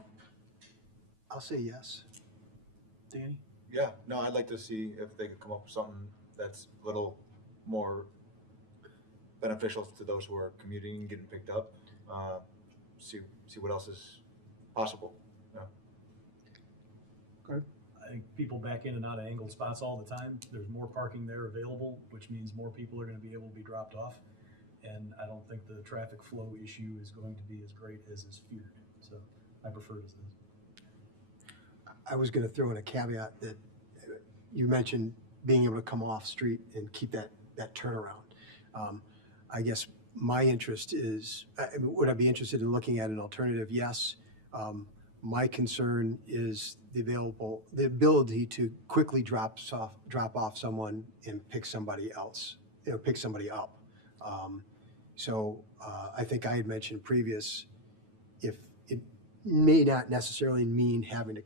I'll say yes. Danny? Yeah, no, I'd like to see if they could come up with something that's a little more beneficial to those who are commuting and getting picked up. See what else is possible. Yeah. Good. I think people back in and out of angled spots all the time. There's more parking there available, which means more people are going to be able to be dropped off. And I don't think the traffic flow issue is going to be as great as is feared. So I prefer it as this. I was going to throw in a caveat that you mentioned being able to come off street and keep that turnaround. I guess my interest is, would I be interested in looking at an alternative? Yes. My concern is the ability to quickly drop off someone and pick somebody else, pick somebody up. So I think I had mentioned previous, if it may not necessarily mean having to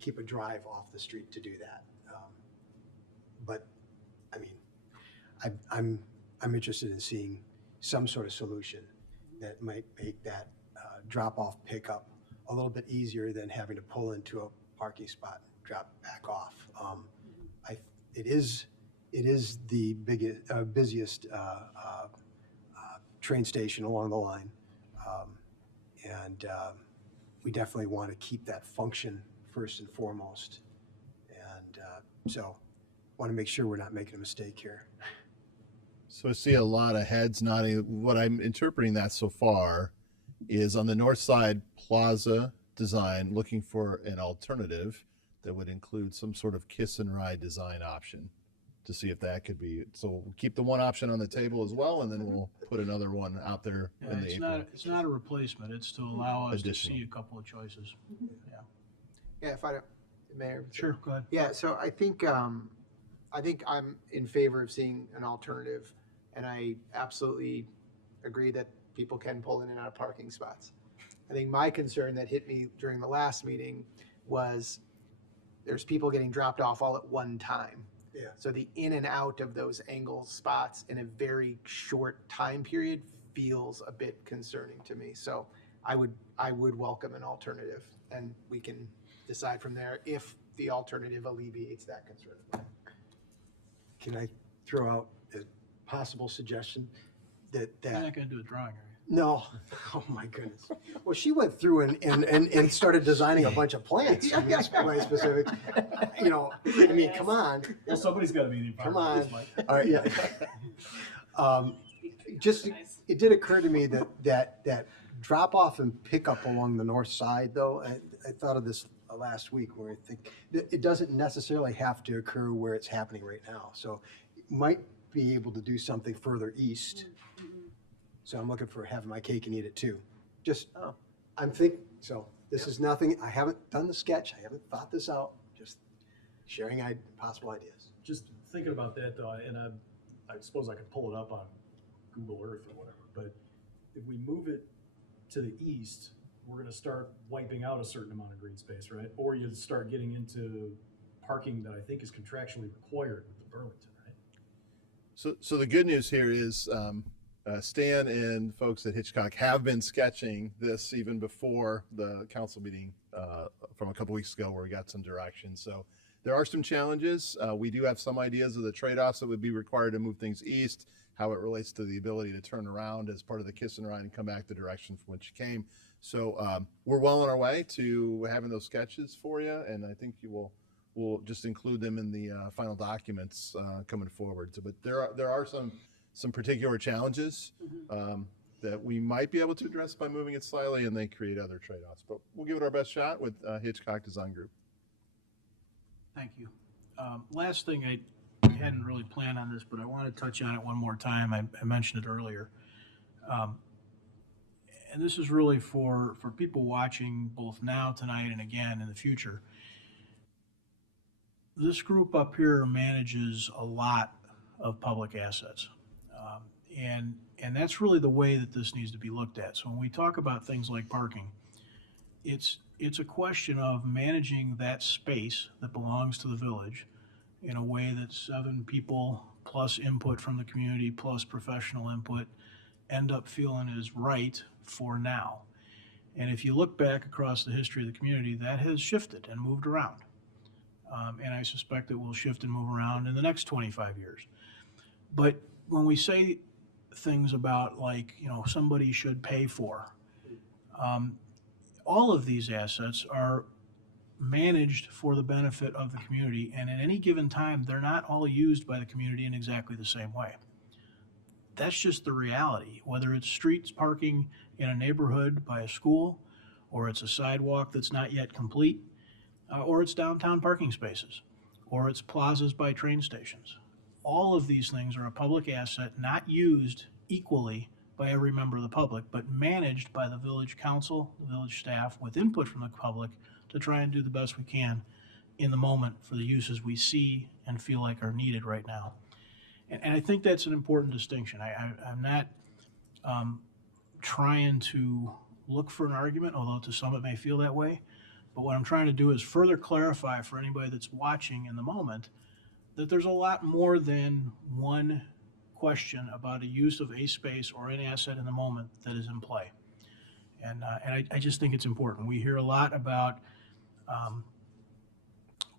keep a drive off the street to do that. But I mean, I'm interested in seeing some sort of solution that might make that drop-off pickup a little bit easier than having to pull into a parking spot and drop back off. It is the busiest train station along the line, and we definitely want to keep that function first and foremost. And so want to make sure we're not making a mistake here. So I see a lot of heads nodding. What I'm interpreting that so far is on the north side plaza design, looking for an alternative that would include some sort of kiss and ride design option to see if that could be, so we'll keep the one option on the table as well, and then we'll put another one out there Yeah, in the April. it's not a replacement, it's to allow us to Additional. see a couple of choices. Yeah, Yeah, if I don't, Mayor. sure, go ahead. Yeah, so I think I'm in favor of seeing an alternative, and I absolutely agree that people can pull in and out of parking spots. I think my concern that hit me during the last meeting was there's people getting dropped off all at one time. Yeah. So the in and out of those angle spots in a very short time period feels a bit concerning to me. So I would welcome an alternative, and we can decide from there if the alternative alleviates that concern. Can I throw out a possible suggestion that You're not gonna do a drawing, are you? No, oh my goodness. Well, she went through and started designing a bunch of plants for this place specific. You know, I mean, come on, Well, somebody's got to be the come environmentalist, on. Mike. All right, yeah. Just, it did occur to me that drop off and pickup along the north side, though, I thought of this last week where I think that it doesn't necessarily have to occur where it's happening right now. So you might be able to do something further east. So I'm looking for having my cake and eat it too. Just, I'm thinking, so this is nothing, I haven't done the sketch, I haven't thought this out, just sharing possible ideas. Just thinking about that though, and I suppose I could pull it up on Google Earth or whatever, but if we move it to the east, we're gonna start wiping out a certain amount of green space, right? Or you start getting into parking that I think is contractually required with the Burlington, right? So the good news here is Stan and folks at Hitchcock have been sketching this even before the council meeting from a couple weeks ago where we got some direction. So there are some challenges. We do have some ideas of the trade-offs that would be required to move things east, how it relates to the ability to turn around as part of the kiss and ride and come back the direction from which you came. So we're well on our way to having those sketches for you, and I think we'll just include them in the final documents coming forward. So, but there are some particular challenges that we might be able to address by moving it slightly, and they create other trade-offs. But we'll give it our best shot with Hitchcock Design Group. Thank you. Last thing, I hadn't really planned on this, but I want to touch on it one more time. I mentioned it earlier. And this is really for people watching both now, tonight, and again in the future. This group up here manages a lot of public assets. And that's really the way that this needs to be looked at. So when we talk about things like parking, it's a question of managing that space that belongs to the village in a way that 7 people plus input from the community plus professional input end up feeling is right for now. And if you look back across the history of the community, that has shifted and moved around. And I suspect it will shift and move around in the next 25 years. But when we say things about like, somebody should pay for, all of these assets are managed for the benefit of the community, and at any given time, they're not all used by the community in exactly the same way. That's just the reality, whether it's streets parking in a neighborhood by a school, or it's a sidewalk that's not yet complete, or it's downtown parking spaces, or it's plazas by train stations. All of these things are a public asset, not used equally by every member of the public, but managed by the village council, the village staff, with input from the public to try and do the best we can in the moment for the uses we see and feel like are needed right now. And I think that's an important distinction. I'm not trying to look for an argument, although to some it may feel that way. But what I'm trying to do is further clarify for anybody that's watching in the moment that there's a lot more than one question about a use of a space or an asset in the moment that is in play. And I just think it's important. We hear a lot about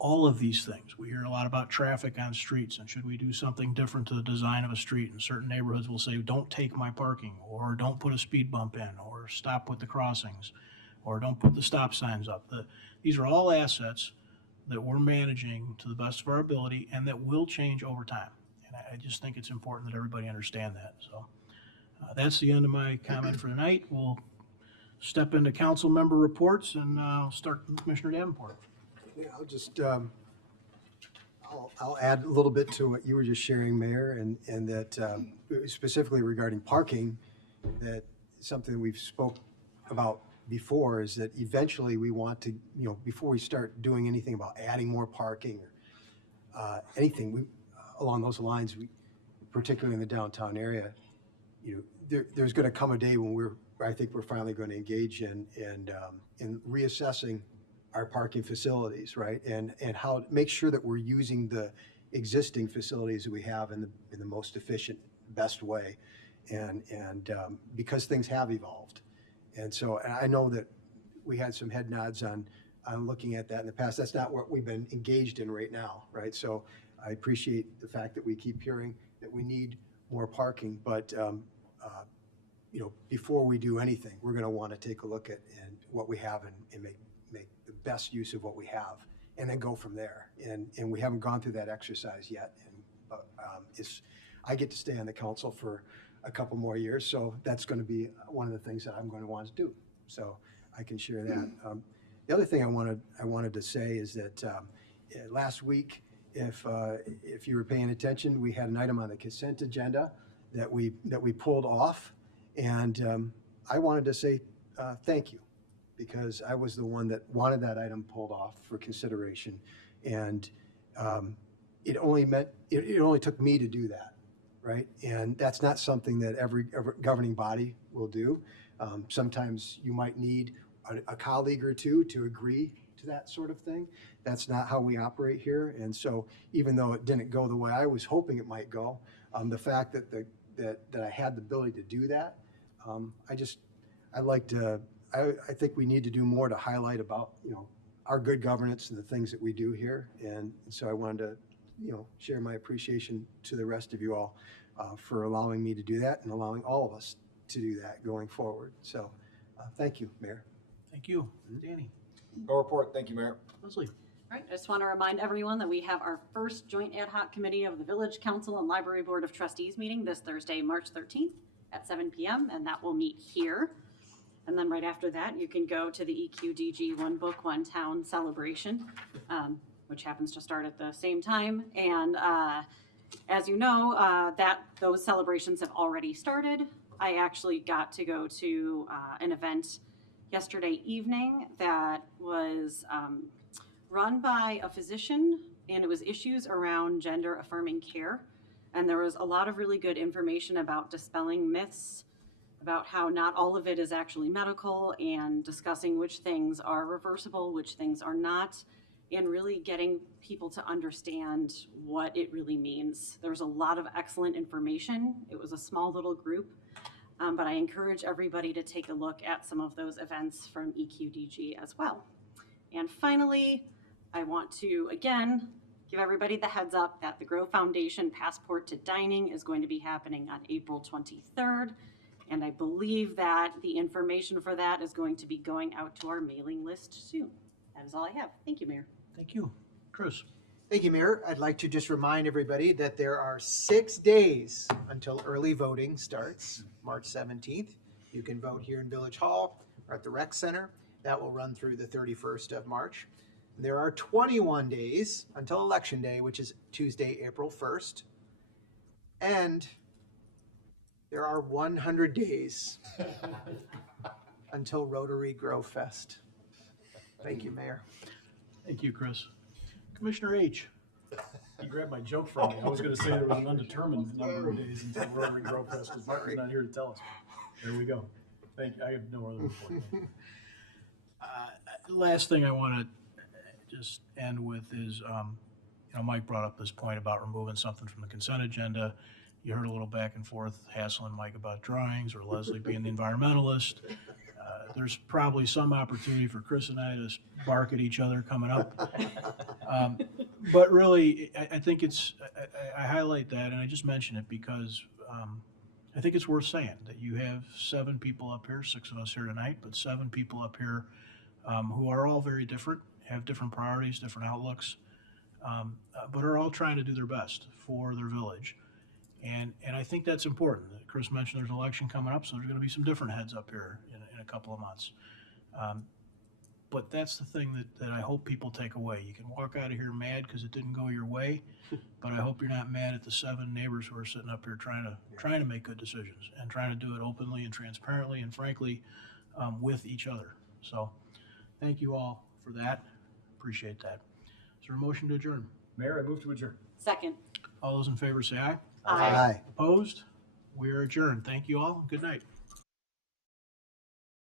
all of these things. We hear a lot about traffic on streets and should we do something different to the design of a street. And certain neighborhoods will say, don't take my parking, or don't put a speed bump in, or stop with the crossings, or don't put the stop signs up. These are all assets that we're managing to the best of our ability and that will change over time. And I just think it's important that everybody understand that. So that's the end of my comment for tonight. We'll step into council member reports, and I'll start with Commissioner Davenport. Yeah, I'll just, I'll add a little bit to what you were just sharing, Mayor, and that specifically regarding parking, that something we've spoke about before is that eventually we want to, before we start doing anything about adding more parking or anything along those lines, particularly in the downtown area, there's going to come a day when I think we're finally going to engage in reassessing our parking facilities, right? And how make sure that we're using the existing facilities that we have in the most efficient, best way. And because things have evolved. And so I know that we had some head nods on looking at that in the past. That's not what we've been engaged in right now, right? So I appreciate the fact that we keep hearing that we need more parking, but before we do anything, we're going to want to take a look at what we have and make the best use of what we have, and then go from there. And we haven't gone through that exercise yet. But I get to stay on the council for a couple more years, so that's going to be one of the things that I'm going to want to do. So I can share that. The other thing I wanted to say is that last week, if you were paying attention, we had an item on the consent agenda that we pulled off, and I wanted to say thank you, because I was the one that wanted that item pulled off for consideration, and it only took me to do that, right? And that's not something that every governing body will do. Sometimes you might need a colleague or two to agree to that sort of thing. That's not how we operate here. And so even though it didn't go the way I was hoping it might go, the fact that that I had the ability to do that, I think we need to do more to highlight about, our good governance and the things that we do here. And so I wanted to, share my appreciation to the rest of you all for allowing me to do that and allowing all of us to do that going forward. So thank you, Mayor. Thank you. Danny? No report. Thank you, Mayor. Leslie? All right, I just want to remind everyone that we have our first joint ad hoc committee of the Village Council and Library Board of Trustees meeting this Thursday, March 13th at 7 p.m., and that will meet here. And then right after that, you can go to the EQDG One Book, One Town celebration, which happens to start at the same time. And as you know, those celebrations have already started. I actually got to go to an event yesterday evening that was run by a physician, and it was issues around gender affirming care. And there was a lot of really good information about dispelling myths, about how not all of it is actually medical, and discussing which things are reversible, which things are not, and really getting people to understand what it really means. There's a lot of excellent information. It was a small little group, but I encourage everybody to take a look at some of those events from EQDG as well. And finally, I want to, again, give everybody the heads up that the Grow Foundation Passport to Dining is going to be happening on April 23rd. And I believe that the information for that is going to be going out to our mailing list soon. That is all I have. Thank you, Mayor. Thank you. Chris? Thank you, Mayor. I'd like to just remind everybody that there are 6 days until early voting starts, March 17th. You can vote here in Village Hall or at the Rec Center. That will run through the 31st of March. There are 21 days until Election Day, which is Tuesday, April 1st. And there are 100 days until Rotary Grow Fest. Thank you, Mayor. Thank you, Chris. Commissioner H? You grabbed my joke from me. I was going to say there was an undetermined number of days until Rotary Grow Fest, because Mark is not here to tell us. There we go. Thank you. I have no other report. Last thing I want to just end with is, Mike brought up this point about removing something from the consent agenda. You heard a little back and forth, hassling Mike about drawings, or Leslie being the environmentalist. There's probably some opportunity for Chris and I to bark at each other coming up. But really, I think I highlight that, and I just mention it because I think it's worth saying that you have 7 people up here, 6 of us here tonight, but 7 people up here who are all very different, have different priorities, different outlooks, but are all trying to do their best for their village. And I think that's important. Chris mentioned there's an election coming up, so there's going to be some different heads up here in a couple of months. But that's the thing that I hope people take away. You can walk out of here mad because it didn't go your way, but I hope you're not mad at the 7 neighbors who are sitting up here trying to make good decisions and trying to do it openly and transparently and frankly, with each other. So thank you all for that. Appreciate that. Is there a motion to adjourn? Mayor, I move to adjourn. Second. All those in favor say aye. Aye. Opposed? We are adjourned. Thank you all. Good night.